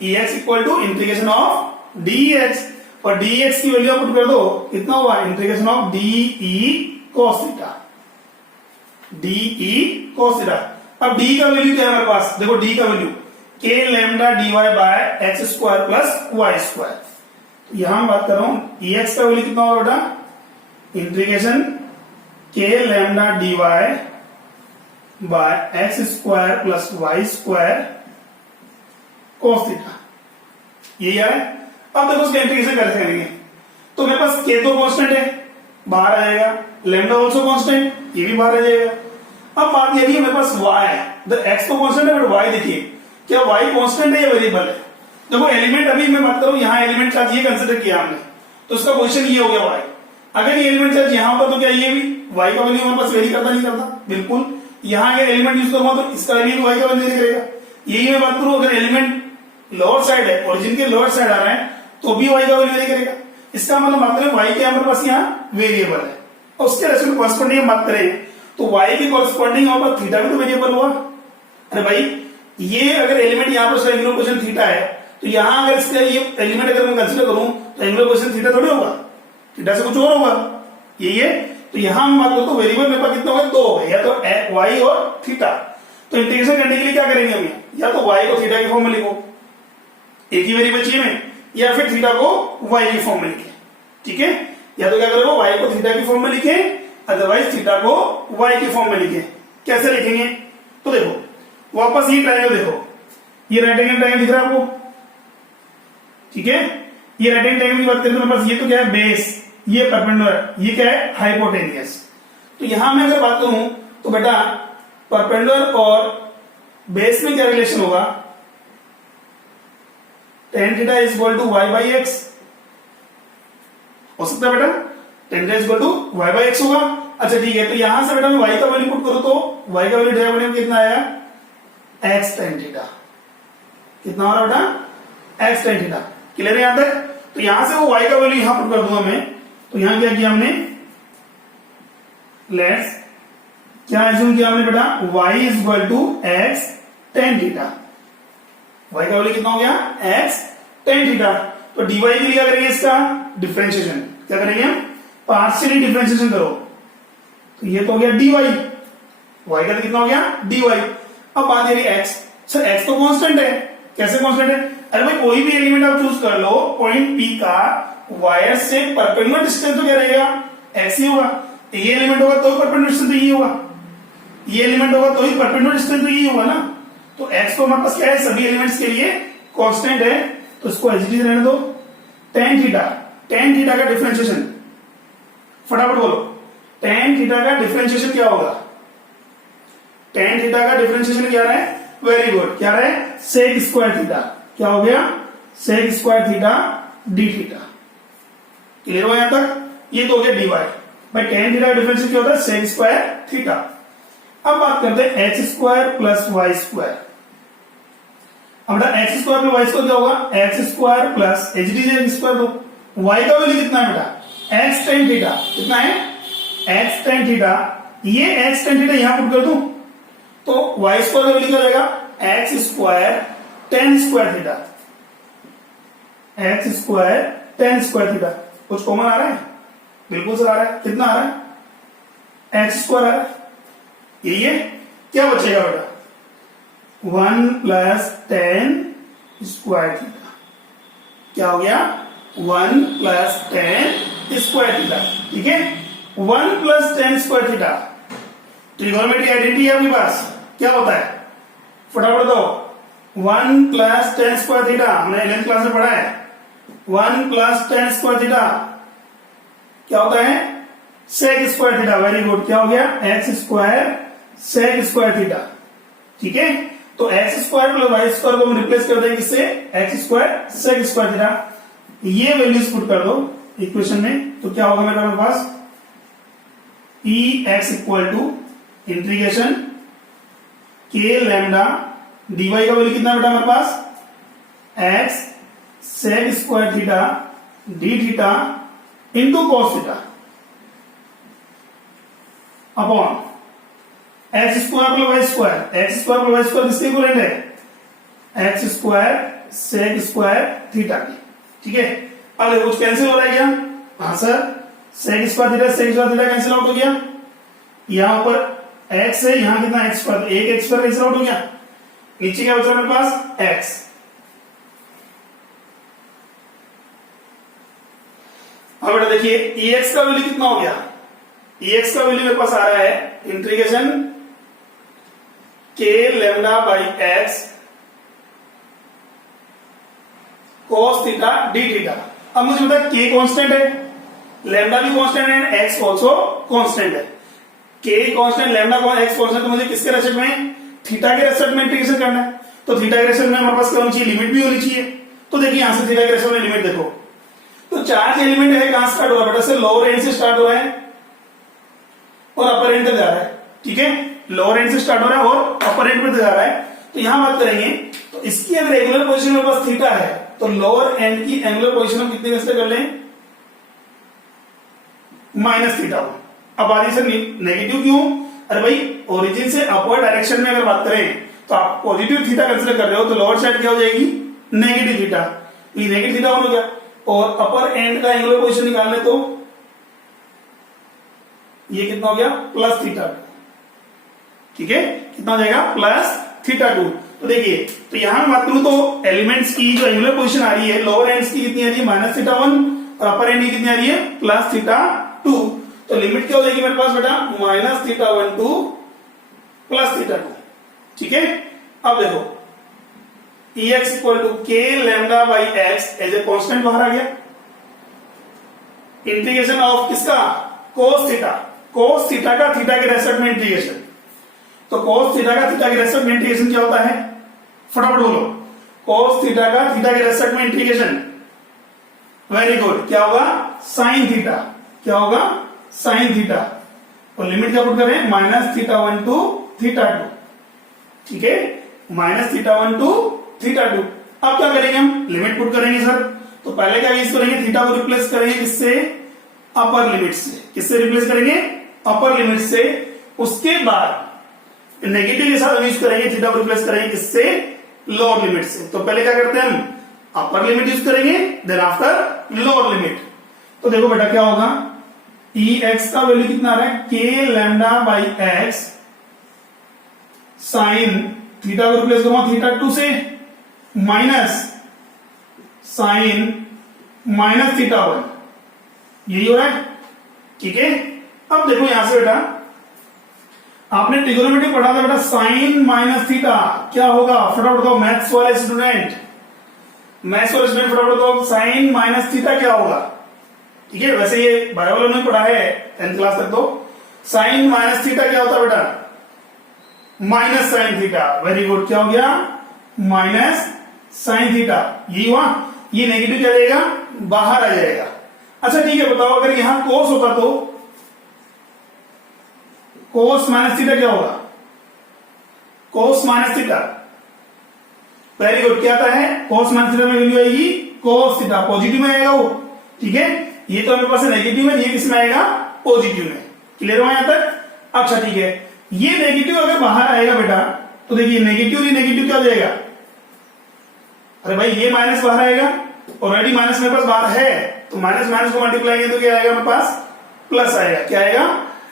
E x equal to integration of D X, और डी एक्स की वैल्यू पुट कर दो कितना होगा integration of D E cos theta, D E cos theta. अब डी का वैल्यू क्या है हमारे पास, देखो डी का value K lambda D Y by x square plus Y square. तो यहां मैं बात कर रहा हूं ई एक्स का वैल्यू कितना होगा बेटा इंटीग्रेशन के lambda D Y by x square plus Y square cos theta, यही है। अब देखो उसका इंटीग्रेशन कैसे करेंगे, तो मेरे पास के तो कांस्टेंट है बाहर आ जाएगा, लैम्डा ऑल्सो कांस्टेंट ये भी बाहर आ जाएगा। अब बात ये है मेरे पास y है, द x तो कांस्टेंट है बट y देखिए क्या y कांस्टेंट है या वेरिएबल है। देखो एलिमेंट अभी मैं बात करूं यहां एलिमेंट चार्ज ये कंसीडर किया हमने, तो उसका क्वेश्चन ये हो गया y। अगर ये एलिमेंट चार्ज यहां होता तो क्या ये भी y का वैल्यू हमारे पास वेरी करता नहीं करता, बिल्कुल। यहां अगर एलिमेंट यूज करूंगा तो इसका वैल्यू y का वैल्यू करेगा। यही मैं बात करूं अगर एलिमेंट लोअर साइड है, ओरिजिन के लोअर साइड आ रहा है तो भी y का वैल्यू करेगा। इसका मतलब बात करें y के हमारे पास यहाँ वेरिएबल है और उसके रेस्पेक्ट कॉरस्पॉन्डिंग बात करें तो y के कॉरस्पॉन्डिंग वहां पर थीटा भी तो वेरिएबल हुआ। अरे भाई ये अगर एलिमेंट यहाँ पर एंगुलर पोजीशन थीटा है तो यहाँ अगर इसका ये एलिमेंट अगर मैं कंसीडर करूं तो एंगुलर पोजीशन थीटा थोड़ी होगा, थीटा से कुछ और होगा, यही है। तो यहां हम बात करो तो वेरिएबल मेरे पास कितना होगा दो है, या तो y और थीटा। तो इंटीग्रेशन करने के लिए क्या करेंगे हम, या तो y को थीटा के फॉर्म में लिखो, एक ही वेरिएबल चाहिए में, या फिर थीटा को y की फॉर्म में लिखे, ठीक है। या तो क्या करोगे y को थीटा की फॉर्म में लिखे, अदरवाइज थीटा को y की फॉर्म में लिखे। कैसे लिखेंगे, तो देखो वापस ये ट्रायंगल देखो, ये राइट एंगल ट्रायंगल दिख रहा है आपको, ठीक है। ये राइट एंगल ट्रायंगल की बात करें तो मेरे पास ये तो क्या है बेस, ये परपेंडिकुलर, ये क्या है हाइपोटेनियस। तो यहां मैं अगर बात करूं तो बेटा परपेंडिकुलर और बेस में क्या रिलेशन होगा, tan theta is equal to y by x हो सकता है बेटा, tan theta is equal to y by x होगा। अच्छा ठीक है, तो यहां से बेटा मैं y का वैल्यू पुट करूं तो y का वैल्यू डेरिवेटिव कितना आया x tan थीटा, कितना हो रहा बेटा x tan थीटा। क्लियर है यहां तक। तो यहां से वो y का वैल्यू यहां पुट कर दूंगा मैं, तो यहां क्या किया हमने, लेट्स क्या एज्यूम किया हमने बेटा y is equal to x tan theta, y का वैल्यू कितना हो गया x tan थीटा। तो dy के लिए क्या करेंगे, इसका डिफरेंशिएशन क्या करेंगे हम, पार्शियली डिफरेंशिएशन करो, तो ये तो हो गया dy, y का कितना हो गया dy। अब बात ये x, सर x तो कांस्टेंट है, कैसे कांस्टेंट है, अरे भाई कोई भी एलिमेंट आप चूज कर लो, पॉइंट P का वायर से परपेंडिकुलर डिस्टेंस तो क्या रहेगा x ही होगा। ये एलिमेंट होगा तो परपेंडिकुलर डिस्टेंस तो ये होगा, ये एलिमेंट होगा तो ही परपेंडिकुलर डिस्टेंस तो ये होगा ना। तो x तो हमारे पास क्या है, सभी एलिमेंट्स के लिए कांस्टेंट है, तो इसको एज इट इज रहने दो। tan थीटा का डिफरेंशिएशन फटाफट बोलो, tan थीटा का डिफरेंशिएशन क्या होगा, tan थीटा का डिफरेंशिएशन क्या रहा है, वेरी गुड, क्या रहा है सेक स्क्वायर थीटा, क्या हो गया sec square theta D theta. Clear हो यहां तक, ये तो हो गया dy भाई, tan थीटा का डिफरेंशिएशन क्या होता है सेक स्क्वायर थीटा। अब बात करते हैं x square plus Y square. अब बेटा x square plus Y square क्या होगा, x square plus h d x square, दो वाई का वैल्यू कितना है बेटा एक्स tan थीटा, कितना है एक्स टेन थीटा, ये एक्स टेन थीटा यहां पुट कर दूं तो वाई स्क्वायर का वैल्यू क्या हो जाएगा x square ten square theta, x square ten square theta. कुछ कॉमन आ रहा है? बिल्कुल सर आ रहा है। कितना आ रहा है? एक्स स्क्वायर आ रहा है। ये क्या बचेगा बेटा? 1 प्लस टेन स्क्वायर थीटा। क्या हो गया? 1 प्लस टेन स्क्वायर थीटा। ठीक है, 1 plus ten square theta trigonometric identity है आपके पास। क्या होता है? फटाफट दो। 1 प्लस टेन स्क्वायर थीटा हमने 11th क्लास में पढ़ा है। 1 प्लस टेन स्क्वायर थीटा क्या होता है? Sec square theta. Very good. क्या हो गया? X square sec square theta. ठीक है, तो X square plus Y square को हम रिप्लेस कर देंगे किससे? X square sec square theta. ये वैल्यूज पुट कर दो इक्वेशन में, तो क्या होगा मेरे पास? E x equal to integration के लैम्डा डीवाई का वैल्यू कितना बेटा मेरे पास? X sec square theta D theta into cos theta upon x square plus Y square. X square plus Y square किसके इक्वलेंट है? X square sec square theta की। ठीक है, अब कुछ कैंसिल हो रहा है क्या? हाँ sir, sec square theta sec square theta cancel out हो गया। यहां पर एक्स है, यहां कितना एक्स स्क्वायर, एक एक्स स्क्वायर कैंसिल आउट हो गया। नीचे क्या बचा मेरे पास? एक्स। अब बेटा देखिए एक्स का वैल्यू कितना हो गया? एक्स का वैल्यू मेरे पास आ रहा है इंटीग्रेशन के lambda by x cos theta D theta. अब मुझे बता के कांस्टेंट है, लेमडा भी कांस्टेंट है, एक्स आल्सो कांस्टेंट है। के कांस्टेंट लेमडा को एक्स कांस्टेंट, तो मुझे किसके रेस्पेक्ट में? थीटा के रेस्पेक्ट में इंटीग्रेशन करना है। तो थीटा के रेस्पेक्ट में हमारे पास क्या होनी चाहिए? लिमिट भी होनी चाहिए। तो देखिए यहां से थीटा के रेस्पेक्ट में लिमिट देखो, तो चार्ज एलिमेंट है कहां स्टार्ट हो रहा है बेटा? से लोअर एंड से स्टार्ट हो रहा है और अपर एंड तक जा रहा है। ठीक है, लोअर एंड से स्टार्ट हो रहा है और अपर एंड पे जा रहा है। तो यहां बात करेंगे तो इसकी अगर रेगुलर पोजीशन मेरे पास थीटा है तो लोअर एंड की एंगुलर पोजीशन हम कितनी कंसीडर कर लें? Minus theta. अब आगे से नेगेटिव क्यों? अरे भाई ओरिजिन से अपवर्ड डायरेक्शन में अगर बात करें तो आप पॉजिटिव थीटा कंसीडर कर रहे हो तो लोअर साइड क्या हो जाएगी? Negative theta. ये नेगेटिव थीटा हो गया और अपर एंड का एंगुलर पोजीशन निकालने तो ये कितना हो गया? Plus theta. ठीक है, कितना हो जाएगा? Plus theta 2। तो देखिए, तो यहां बात करूं तो एलिमेंट्स की जो एंगुलर पोजीशन आ रही है लोअर एंड्स की कितनी आ रही है? माइनस थीटा 1 और अपर एंड की कितनी आ रही है? Plus theta 2। तो लिमिट क्या हो जाएगी मेरे पास बेटा? Minus theta 1 to plus theta 2। ठीक है, अब देखो Ex equal to k lambda by x as a constant बाहर आ गया। इंटीग्रेशन ऑफ किसका? Cos theta. कोस थीटा का थीटा के रेस्पेक्ट में इंटीग्रेशन। तो कोस थीटा का थीटा के रेस्पेक्ट में इंटीग्रेशन क्या होता है? फटाफट बोलो। कोस थीटा का थीटा के रेस्पेक्ट में इंटीग्रेशन। Very good. क्या होगा? Sine theta. क्या होगा? Sine theta. और लिमिट क्या पुट करें? Minus theta 1 to theta 2। ठीक है, माइनस थीटा 1 टू थीटा 2। अब क्या करेंगे हम? लिमिट पुट करेंगे सर। तो पहले क्या यूज करेंगे? थीटा को रिप्लेस करेंगे किससे? अपर लिमिट से। किससे रिप्लेस करेंगे? अपर लिमिट से। उसके बाद नेगेटिव के साथ यूज करेंगे, थीटा को रिप्लेस करेंगे किससे? लोअर लिमिट से। तो पहले क्या करते हैं हम? अपर लिमिट यूज करेंगे, देन आफ्टर लोअर लिमिट। तो देखो बेटा क्या होगा? ई एक्स का वैल्यू कितना आ रहा है? के lambda by x sine theta को रिप्लेस करूंगा थीटा 2 से माइनस साइन माइनस थीटा 1। यही हो रहा है। ठीक है, अब देखो यहां से बेटा आपने ट्रिगोनोमेट्री पढ़ा था बेटा, साइन माइनस थीटा क्या होगा? फटाफट बताओ मैथ्स वाले स्टूडेंट, मैथ्स वाले स्टूडेंट फटाफट बताओ साइन माइनस थीटा क्या होगा? ठीक है, वैसे ये बायो वालों ने पढ़ा है 10th क्लास तक। तो साइन माइनस थीटा क्या होता है बेटा? Minus sine theta. Very good. क्या हो गया? Minus sine theta. यही हुआ। ये नेगेटिव क्या जाएगा? बाहर आ जाएगा। अच्छा ठीक है, बताओ अगर यहां कोस होता तो कोस माइनस थीटा क्या होगा? कोस माइनस थीटा। Very good. क्या आता है? कोस माइनस थीटा में वैल्यू आएगी कोस थीटा। पॉजिटिव में आएगा वो। ठीक है, ये तो मेरे पास नेगेटिव में, ये किस में आएगा? पॉजिटिव में। क्लियर हुआ यहां तक? अच्छा ठीक है, ये नेगेटिव अगर बाहर आएगा बेटा तो देखिए नेगेटिव ही नेगेटिव क्या हो जाएगा? अरे भाई ये माइनस बाहर आएगा, ऑलरेडी माइनस मेरे पास बाहर है, तो माइनस माइनस को मल्टीप्लाई करेंगे तो क्या आएगा मेरे पास? प्लस आएगा। क्या आएगा?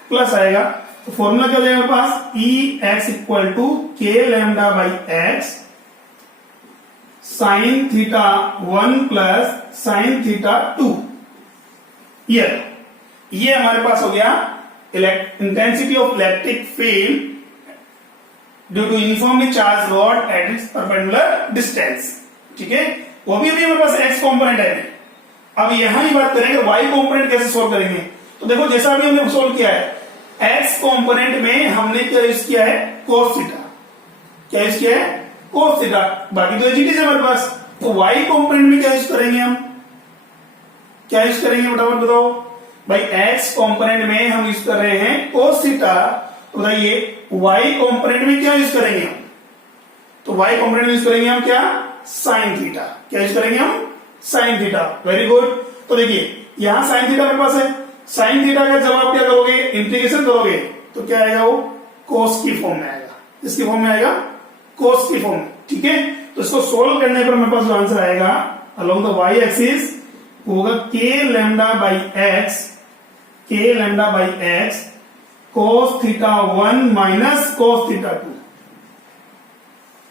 प्लस आएगा। तो फॉर्मूला क्या हो जाएगा मेरे पास? E x equal to k lambda by x sine theta 1 plus sine theta 2। ये हमारे पास हो गया intensity of electric field due to uniformly charge rod at its perpendicular distance. ठीक है, वो भी अभी मेरे पास एक्स कॉम्पोनेंट है। अब यहां ही बात करेंगे वाई कॉम्पोनेंट कैसे सोल्व करेंगे। तो देखो जैसा अभी हमने सोल्व किया है, एक्स कॉम्पोनेंट में हमने क्या यूज किया है? Cos theta. क्या यूज किया है? Cos theta. बाकी तो एजीटी है हमारे पास। तो वाई कॉम्पोनेंट में क्या यूज करेंगे हम? क्या यूज करेंगे फटाफट बताओ भाई। एक्स कॉम्पोनेंट में हम यूज कर रहे हैं कोस थीटा, तो बताइए वाई कॉम्पोनेंट में क्या यूज करेंगे हम? तो वाई कॉम्पोनेंट में यूज करेंगे हम क्या? Sign theta. क्या यूज करेंगे हम? Sine theta. Very good. तो देखिए यहां साइन थीटा मेरे पास है, साइन थीटा का जब आप क्या करोगे? इंटीग्रेशन करोगे तो क्या आएगा? वो कोस की फॉर्म में आएगा। इसकी फॉर्म में आएगा? कोस की फॉर्म। ठीक है, तो इसको सोल्व करने पर मेरे पास जो आंसर आएगा अलोंग द वाई एक्सिस होगा के लैम्डा बाई एक्स, के lambda by x cos theta 1 minus cos theta 2।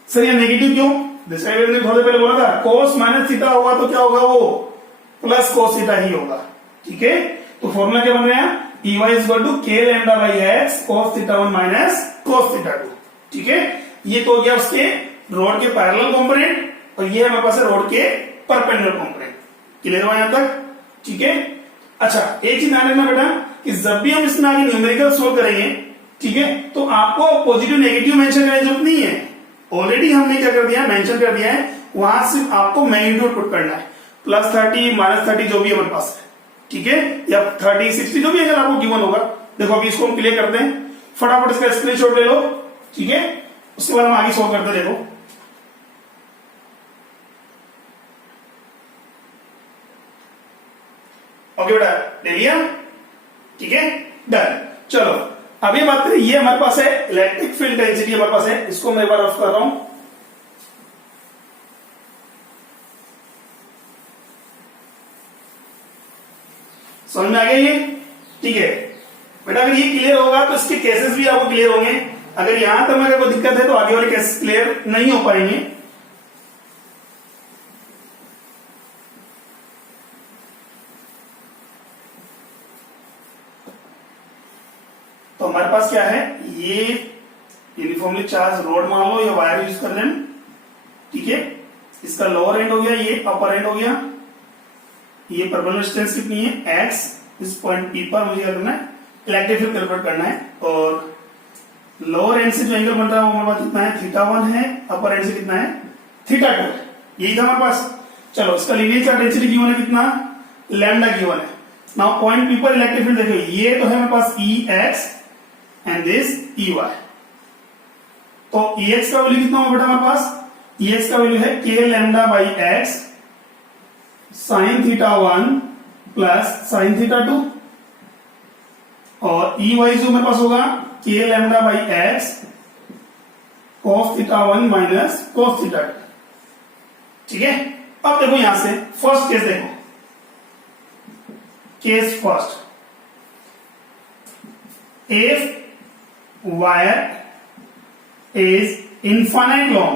Sir ये नेगेटिव क्यों? जैसे मैंने थोड़ी देर पहले बोला था कोस माइनस थीटा होगा तो क्या होगा? वो प्लस कोस थीटा ही होगा। ठीक है, तो फॉर्मूला क्या बन रहा है? E Y equal to k lambda by x cos theta 1 minus cos theta 2। ठीक है, ये तो हो गया उसके रोड के पैरेलल कंपोनेंट, और ये हमारे पास है रोड के परपेंडिकुलर कंपोनेंट। क्लियर हुआ यहां तक? ठीक है। अच्छा एक चीज ध्यान रखना बेटा कि जब भी हम इसमें आगे न्यूमेरिकल सोल्व करेंगे, ठीक है, तो आपको पॉजिटिव नेगेटिव मेंशन करने की जरूरत नहीं है। ऑलरेडी हमने क्या कर दिया? मेंशन कर दिया है। वहां सिर्फ आपको मैग्नीट्यूड पुट करना है, प्लस 30 माइनस 30 जो भी हमारे पास है। ठीक है, या 30 60 जो भी अगर आपको गिवन होगा। देखो अभी इसको हम क्लियर करते हैं, फटाफट इसका स्क्रीनशॉट ले लो। ठीक है, उसके बाद हम आगे सोल्व करते हैं। देखो ओके बेटा, ले लिया? ठीक है, डन। चलो अभी बात करें, ये हमारे पास है इलेक्ट्रिक फील्ड डेंसिटी हमारे पास है, इसको मैं एक बार ऑफ कर रहा हूं। समझ में आ गया ये? ठीक है बेटा, अगर ये क्लियर होगा तो इसके केसेस भी आपको क्लियर होंगे। अगर यहां तक अगर कोई दिक्कत है तो आगे वाले केसेस क्लियर नहीं हो पाएंगे। तो हमारे पास क्या है? ये यूनिफॉर्मली चार्ज रोड मान लो या वायर यूज कर रहे हैं। ठीक है, इसका लोअर एंड हो गया, ये अपर एंड हो गया। ये परपेंडिकुलर डिस्टेंस कितनी है? एक्स। इस पॉइंट पी पर मुझे करना है इलेक्ट्रिक फील्ड कैलकुलेट करना है, और लोअर एंड से जो एंगल बन रहा है वो हमारे पास कितना है? थीटा 1 है। अपर एंड से कितना है? थीटा 2 है। यही था हमारे पास। चलो इसका लीनियर चार्ज डेंसिटी गिवन है कितना? लैम्डा गिवन है। नाउ पॉइंट पी पर इलेक्ट्रिक फील्ड देखो, ये तो है मेरे पास E X and this E Y. तो ई एक्स का वैल्यू कितना होगा बेटा हमारे पास? ई एक्स का वैल्यू है के lambda by x sine theta 1 plus sine theta 2, और ई वाई जो मेरे पास होगा k lambda by x cos theta 1 minus cos theta 2। ठीक है, अब देखो यहां से फर्स्ट केस देखो, case first, if wire is infinite long।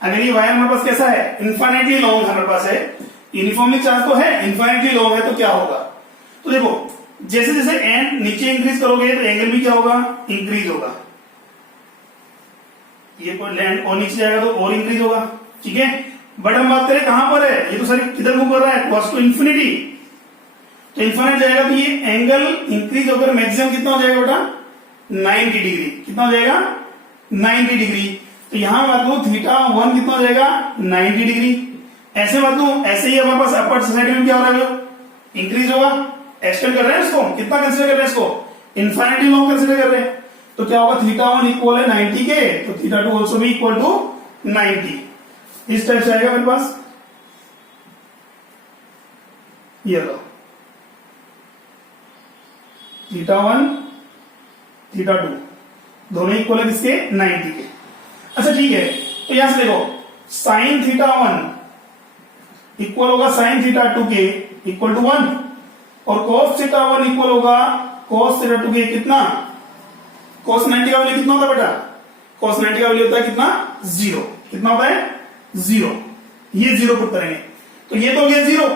अगर ये वायर हमारे पास कैसा है? इन्फाइनेटली लॉन्ग हमारे पास है, यूनिफॉर्मली चार्ज तो है, इन्फाइनेटली लॉन्ग है, तो क्या होगा? तो देखो जैसे जैसे एंड नीचे इंक्रीज करोगे तो एंगल भी क्या होगा? इंक्रीज होगा। ये कोई लैंड और नीचे जाएगा तो और इंक्रीज होगा। ठीक है, बट हम बात करें कहां पर है? ये तो सारी किधर मूव कर रहा है? Towards to infinity. तो इन्फिनिट जाएगा तो ये एंगल इंक्रीज होकर मैक्सिमम कितना हो जाएगा बेटा? 90 डिग्री। कितना हो जाएगा? 90 डिग्री। तो यहां बात लो थीटा 1 कितना हो जाएगा? 90 डिग्री। ऐसे बात लो, ऐसे ही हमारे पास अपर साइड में क्या हो रहा है? इंक्रीज होगा। एक्सटेंड कर रहे हैं इसको, कितना कंसिडर कर रहे हैं इसको? इन्फिनिटी लॉन्ग कंसिडर कर रहे हैं। तो क्या होगा? थीटा 1 इक्वल है 90 के, तो थीटा 2 ऑल्सो भी इक्वल टू 90। इस टाइप से आएगा मेरे पास। ये लो, थीटा 1 थीटा 2 दोनों इक्वल है किसके 90 के। अच्छा ठीक है, तो यहां से देखो साइन थीटा 1 इक्वल होगा साइन थीटा 2 के इक्वल टू 1 और cos थीटा 1 इक्वल होगा cos थीटा 2 के कितना, cos 90 का वैल्यू कितना होता है बेटा, cos 90 का वैल्यू होता है कितना 0, कितना होता है 0, ये 0 पुट करेंगे तो ये तो हो गया 0,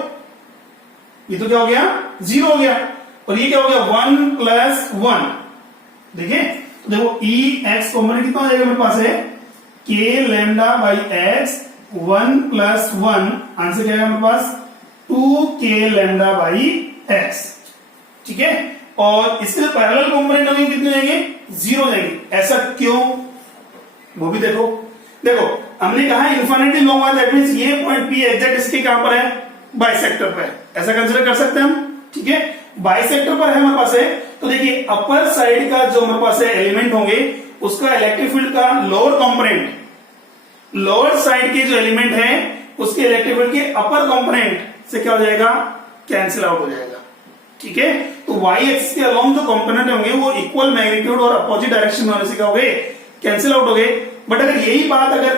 ये तो क्या हो गया 0 हो गया और ये क्या हो गया 1 प्लस 1। देखिए तो देखो ई एक्स कॉम्पोनेंट कितना हो जाएगा मेरे पास है के lambda by x 1 plus 1, answer क्या आएगा मेरे पास 2 के लैम्डा बाई एक्स। ठीक है, और इसके जो पैरेलल कॉम्पोनेंट होंगे कितने जाएंगे 0 जाएंगे। ऐसा क्यों, वो भी देखो। देखो हमने कहा infinity long wire, that means ये पॉइंट पी एग्जैक्ट इसके कहां पर है बाइसेक्टर पर, ऐसा कंसीडर कर सकते हैं हम। ठीक है, बाइसेक्टर पर है हमारे पास है, तो देखिए अपर साइड का जो हमारे पास है एलिमेंट होंगे उसका इलेक्ट्रिक फील्ड का लोअर कंपोनेंट, लोअर साइड के जो एलिमेंट है उसके इलेक्ट्रिक फील्ड के अपर कंपोनेंट से क्या हो जाएगा कैंसिल आउट हो जाएगा। ठीक है, तो वाई एक्स के अलोंग जो कंपोनेंट होंगे वो इक्वल मैग्नीट्यूड और अपोजिट डायरेक्शन में होने से क्या हो गए कैंसिल आउट हो गए। बट अगर यही बात अगर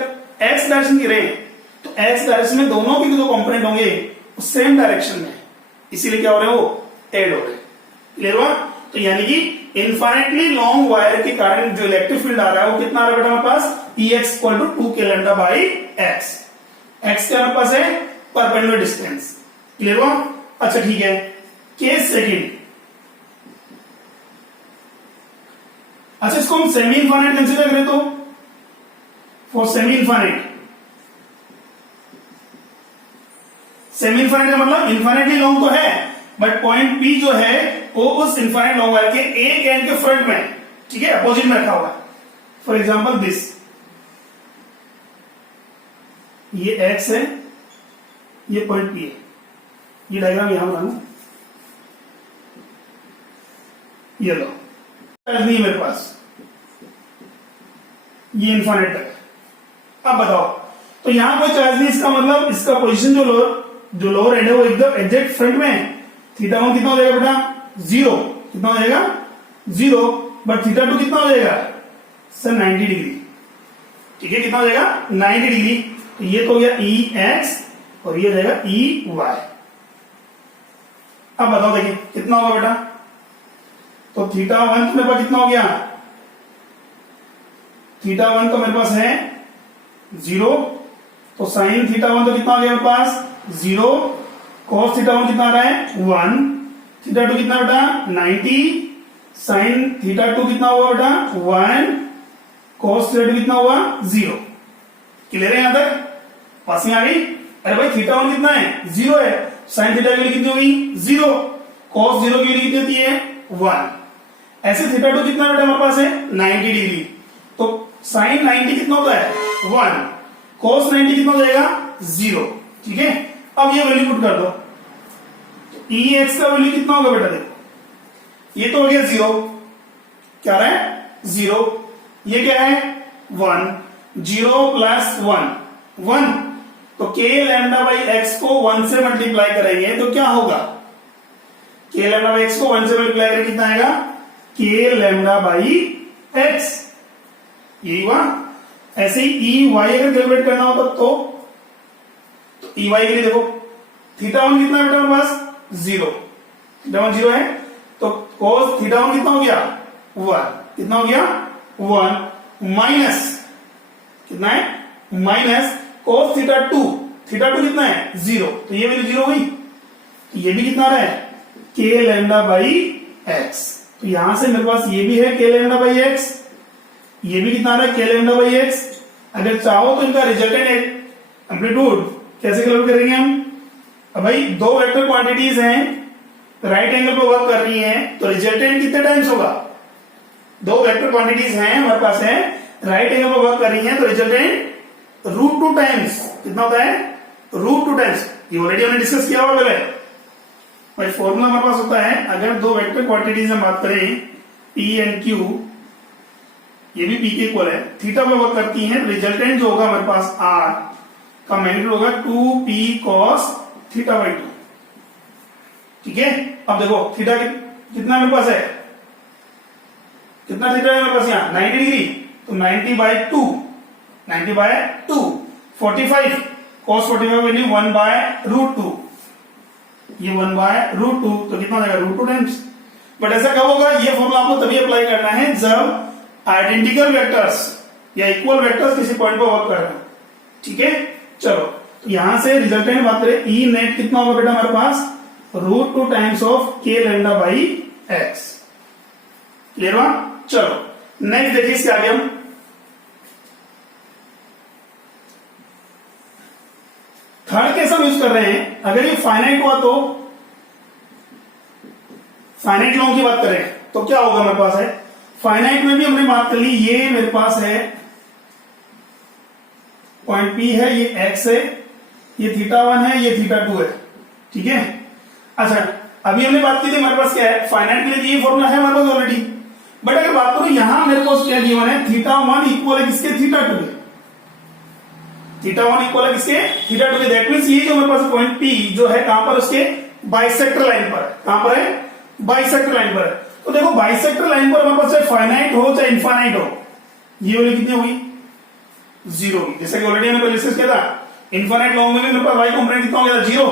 एक्स डायरेक्शन की रहे तो एक्स डायरेक्शन में दोनों के जो कंपोनेंट होंगे वो सेम डायरेक्शन में, इसीलिए क्या हो रहे हैं वो एड हो रहे हैं। क्लियर हुआ, तो यानी कि इनफाइनेटली लॉन्ग वायर के कारण जो इलेक्ट्रिक फील्ड आ रहा है वो कितना आ रहा है बेटा हमारे पास ई एक्स इक्वल टू 2 के लैम्डा बाई एक्स। एक्स क्या हमारे पास है परपेंडिकुलर डिस्टेंस। क्लियर हुआ, अच्छा ठीक है, केस सेकंड। अच्छा इसको हम सेमी इनफाइनाइट कंसीडर करें तो for semi infinite, semi infinite का मतलब इनफाइनाइटली लॉन्ग तो है बट पॉइंट पी जो है वो उस इनफाइनाइट लॉन्ग वायर के एक एंड के फ्रंट में, ठीक है, अपोजिट में रखा हुआ है। फॉर एग्जांपल दिस, ये एक्स है, ये पॉइंट पी है, ये डायग्राम यहां बना, ये लो नहीं है मेरे पास, ये इनफाइनाइट है। अब बताओ, तो यहां कोई चार्ज नहीं, इसका मतलब इसका पोजीशन जो लोअर एंड है वो एकदम एग्जैक्ट फ्रंट में है। थीटा 1 कितना हो जाएगा बेटा 0, कितना हो जाएगा 0, बट थीटा 2 कितना हो जाएगा सर 90 डिग्री। ठीक है, कितना हो जाएगा 90 डिग्री, तो ये तो हो गया ई एक्स और ये हो जाएगा ई वाई। अब बताओ देखिए कितना होगा बेटा, तो थीटा 1 तो मेरे पास कितना हो गया, थीटा 1 तो मेरे पास है 0, तो साइन थीटा 1 तो कितना हो गया मेरे पास 0, cos थीटा 1 कितना आ रहा है 1, थीटा 2 कितना बेटा 90, साइन थीटा 2 कितना हुआ बेटा 1, cos थीटा 2 कितना हुआ 0। क्लियर है यहां तक, पासिंग आ गई। अरे भाई थीटा 1 कितना है 0 है, साइन थीटा की वैल्यू कितनी होगी 0, cos 0 की वैल्यू कितनी होती है 1। ऐसे थीटा 2 कितना बेटा हमारे पास है 90 डिग्री, तो साइन 90 कितना होता है 1, cos 90 कितना हो जाएगा 0। ठीक है, अब ये वैल्यू पुट कर दो, तो ई एक्स का वैल्यू कितना होगा बेटा, देखो ये तो हो गया 0, क्या रहा है 0, ये क्या है 1, 0 प्लस 1, तो के लैम्डा बाई एक्स को 1 से मल्टीप्लाई करेंगे तो क्या होगा, के लैम्डा बाई एक्स को 1 से मल्टीप्लाई करेंगे कितना आएगा के लैम्डा बाई एक्स, यही हुआ। ऐसे ही ई वाई अगर कैलकुलेट करना होता तो ई वाई के लिए देखो थीटा 1 कितना बेटा हमारे पास 0, थीटा 1 0 है, तो cos थीटा 1 कितना हो गया 1, कितना हो गया 1 माइनस कितना है माइनस cos थीटा 2, थीटा 2 कितना है 0, तो ये वैल्यू 0 हुई, तो ये भी कितना आ रहा है के लैम्डा बाई एक्स, तो यहां से मेरे पास ये भी है के लैम्डा बाई एक्स, ये भी कितना आ रहा है के लैम्डा बाई एक्स। अगर चाहो तो इनका रिजल्टेंट एम्पलीट्यूड कैसे कैलकुलेट करेंगे हम, अब भाई दो वेक्टर क्वांटिटीज हैं राइट एंगल पे वर्क कर रही हैं, तो रिजल्टेंट कितने टाइम्स होगा, दो वेक्टर क्वांटिटीज हैं हमारे पास है राइट एंगल पे वर्क कर रही हैं, तो रिजल्टेंट √2 टाइम्स कितना होता है √2 टाइम्स। ये ऑलरेडी हमने डिस्कस किया हुआ पहले भाई, फॉर्मूला हमारे पास होता है अगर दो वेक्टर क्वांटिटीज हम बात करें पी एंड क्यू, ये भी पी के इक्वल है, थीटा पे वर्क करती हैं, रिजल्टेंट जो होगा हमारे पास आर का मैग्नीट्यूड होगा 2p cos थीटा बाई 2। ठीक है, अब देखो थीटा कितना मेरे पास है कितना थीटा है मेरे पास यहाँ 90 डिग्री, तो 90/2, 90/2, 45 cos 45 वैल्यू 1/√2, ये 1/√2, तो कितना हो जाएगा √2 टाइम्स। बट ऐसा कब होगा, ये फॉर्मूला आपको तभी अप्लाई करना है जब आइडेंटिकल वेक्टर्स या इक्वल वेक्टर्स किसी पॉइंट पर वर्क कर रहे हैं, ठीक है। चलो तो यहां से रिजल्टेंट बात करें, ई नेट कितना होगा बेटा हमारे पास √2 times of k λ/x। Clear हुआ। चलो नेक्स्ट देखिए इसके आगे हम थर्ड केस हम यूज कर रहे हैं। अगर ये फाइनाइट हुआ तो फाइनाइट लॉन्ग की बात करें तो क्या होगा हमारे पास है, फाइनाइट में भी हमने बात कर ली, ये मेरे पास है पॉइंट P है, ये x है, ये θ1 है, ये θ2 है, ठीक है। अच्छा अभी हमने बात की थी हमारे पास क्या है, फाइनाइट के लिए ये फॉर्मूला है हमारे पास ऑलरेडी। बट अगर बात करूं यहां मेरे पास क्या गिवन है, θ1 इक्वल है किसके, θ2 के, θ1 इक्वल है किसके, θ2 के। दैट मींस ये जो मेरे पास पॉइंट P जो है कहां पर, उसके बाइसेक्टर लाइन पर, कहां पर है, बाइसेक्टर लाइन पर है। तो देखो बाइसेक्टर लाइन पर हमारे पास चाहे फाइनाइट हो चाहे इनफाइनाइट हो, ये वाली कितनी होगी, 0 होगी। जैसे कि ऑलरेडी हमने डिस्कस किया था, इनफाइनाइट लॉन्ग में भी मेरे पास y कंपोनेंट कितना हो गया, 0,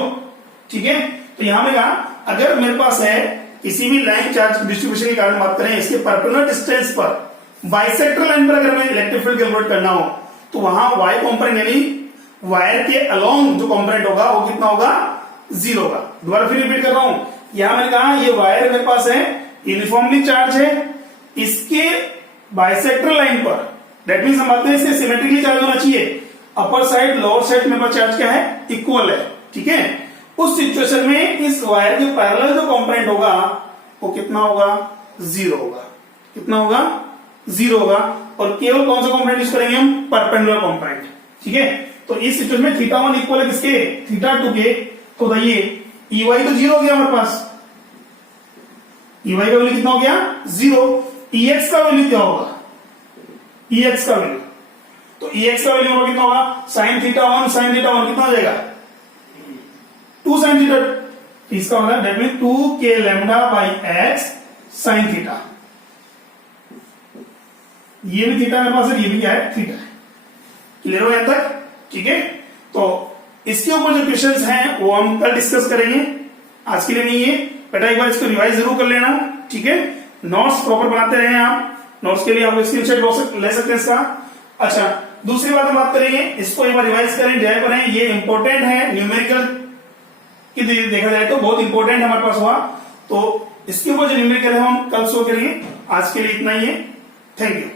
ठीक है। तो यहां में कहा अगर मेरे पास है किसी भी लाइन चार्ज डिस्ट्रीब्यूशन के कारण बात करें, इसके पर्पेंडिकुलर डिस्टेंस पर बाइसेक्टर लाइन पर अगर हमें इलेक्ट्रिक फील्ड कैलकुलेट करना हो तो वहां y कंपोनेंट यानी वायर के अलोंग जो कंपोनेंट होगा वो कितना होगा, 0 होगा। दोबारा फिर रिपीट कर रहा हूं, यहां मैंने कहा ये वायर मेरे पास है यूनिफॉर्मली चार्ज है, इसके बाइसेक्टर लाइन पर, दैट मींस हम बात करें इससे सिमेट्रिकली चार्ज होना चाहिए, अपर साइड लोअर साइड मेरे पास चार्ज क्या है, इक्वल है, ठीक है। उस सिचुएशन में इस वायर के पैरेलल जो कंपोनेंट होगा वो कितना होगा, 0 होगा। कितना होगा, 0 होगा। और केवल कौन सा कंपोनेंट यूज करेंगे हम, परपेंडिकुलर कंपोनेंट, ठीक है। तो इस सिचुएशन में θ1 इक्वल है किसके, θ2 के। तो बताइए EY तो 0 हो गया हमारे पास, EY का वैल्यू कितना हो गया, 0। EX का वैल्यू क्या होगा, EX का वैल्यू, तो EX का वैल्यू कितना होगा, sin θ1 sin θ1 कितना हो जाएगा, 2 sin θ, इसका होगा that mean 2k λ/x sin θ। ये भी थीटा मेरे पास है, ये भी क्या है, थीटा है। क्लियर हो यहां तक, ठीक है। तो इसके ऊपर जो क्वेश्चंस हैं वो हम कल डिस्कस करेंगे, आज के लिए नहीं है। बेटा एक बार इसको रिवाइज जरूर कर लेना, ठीक है। नोट्स प्रॉपर बनाते रहे आप, नोट्स के लिए आप स्क्रीनशॉट ले सकते हैं इसका। अच्छा दूसरी बात हम बात करेंगे, इसको एक बार रिवाइज करें, ड्राइव करें, ये इंपॉर्टेंट है न्यूमेरिकल की देखा जाए तो बहुत इंपॉर्टेंट हमारे पास हुआ। तो इसके ऊपर जो न्यूमेरिकल है हम कल शो करेंगे, आज के लिए इतना ही है। Thank you.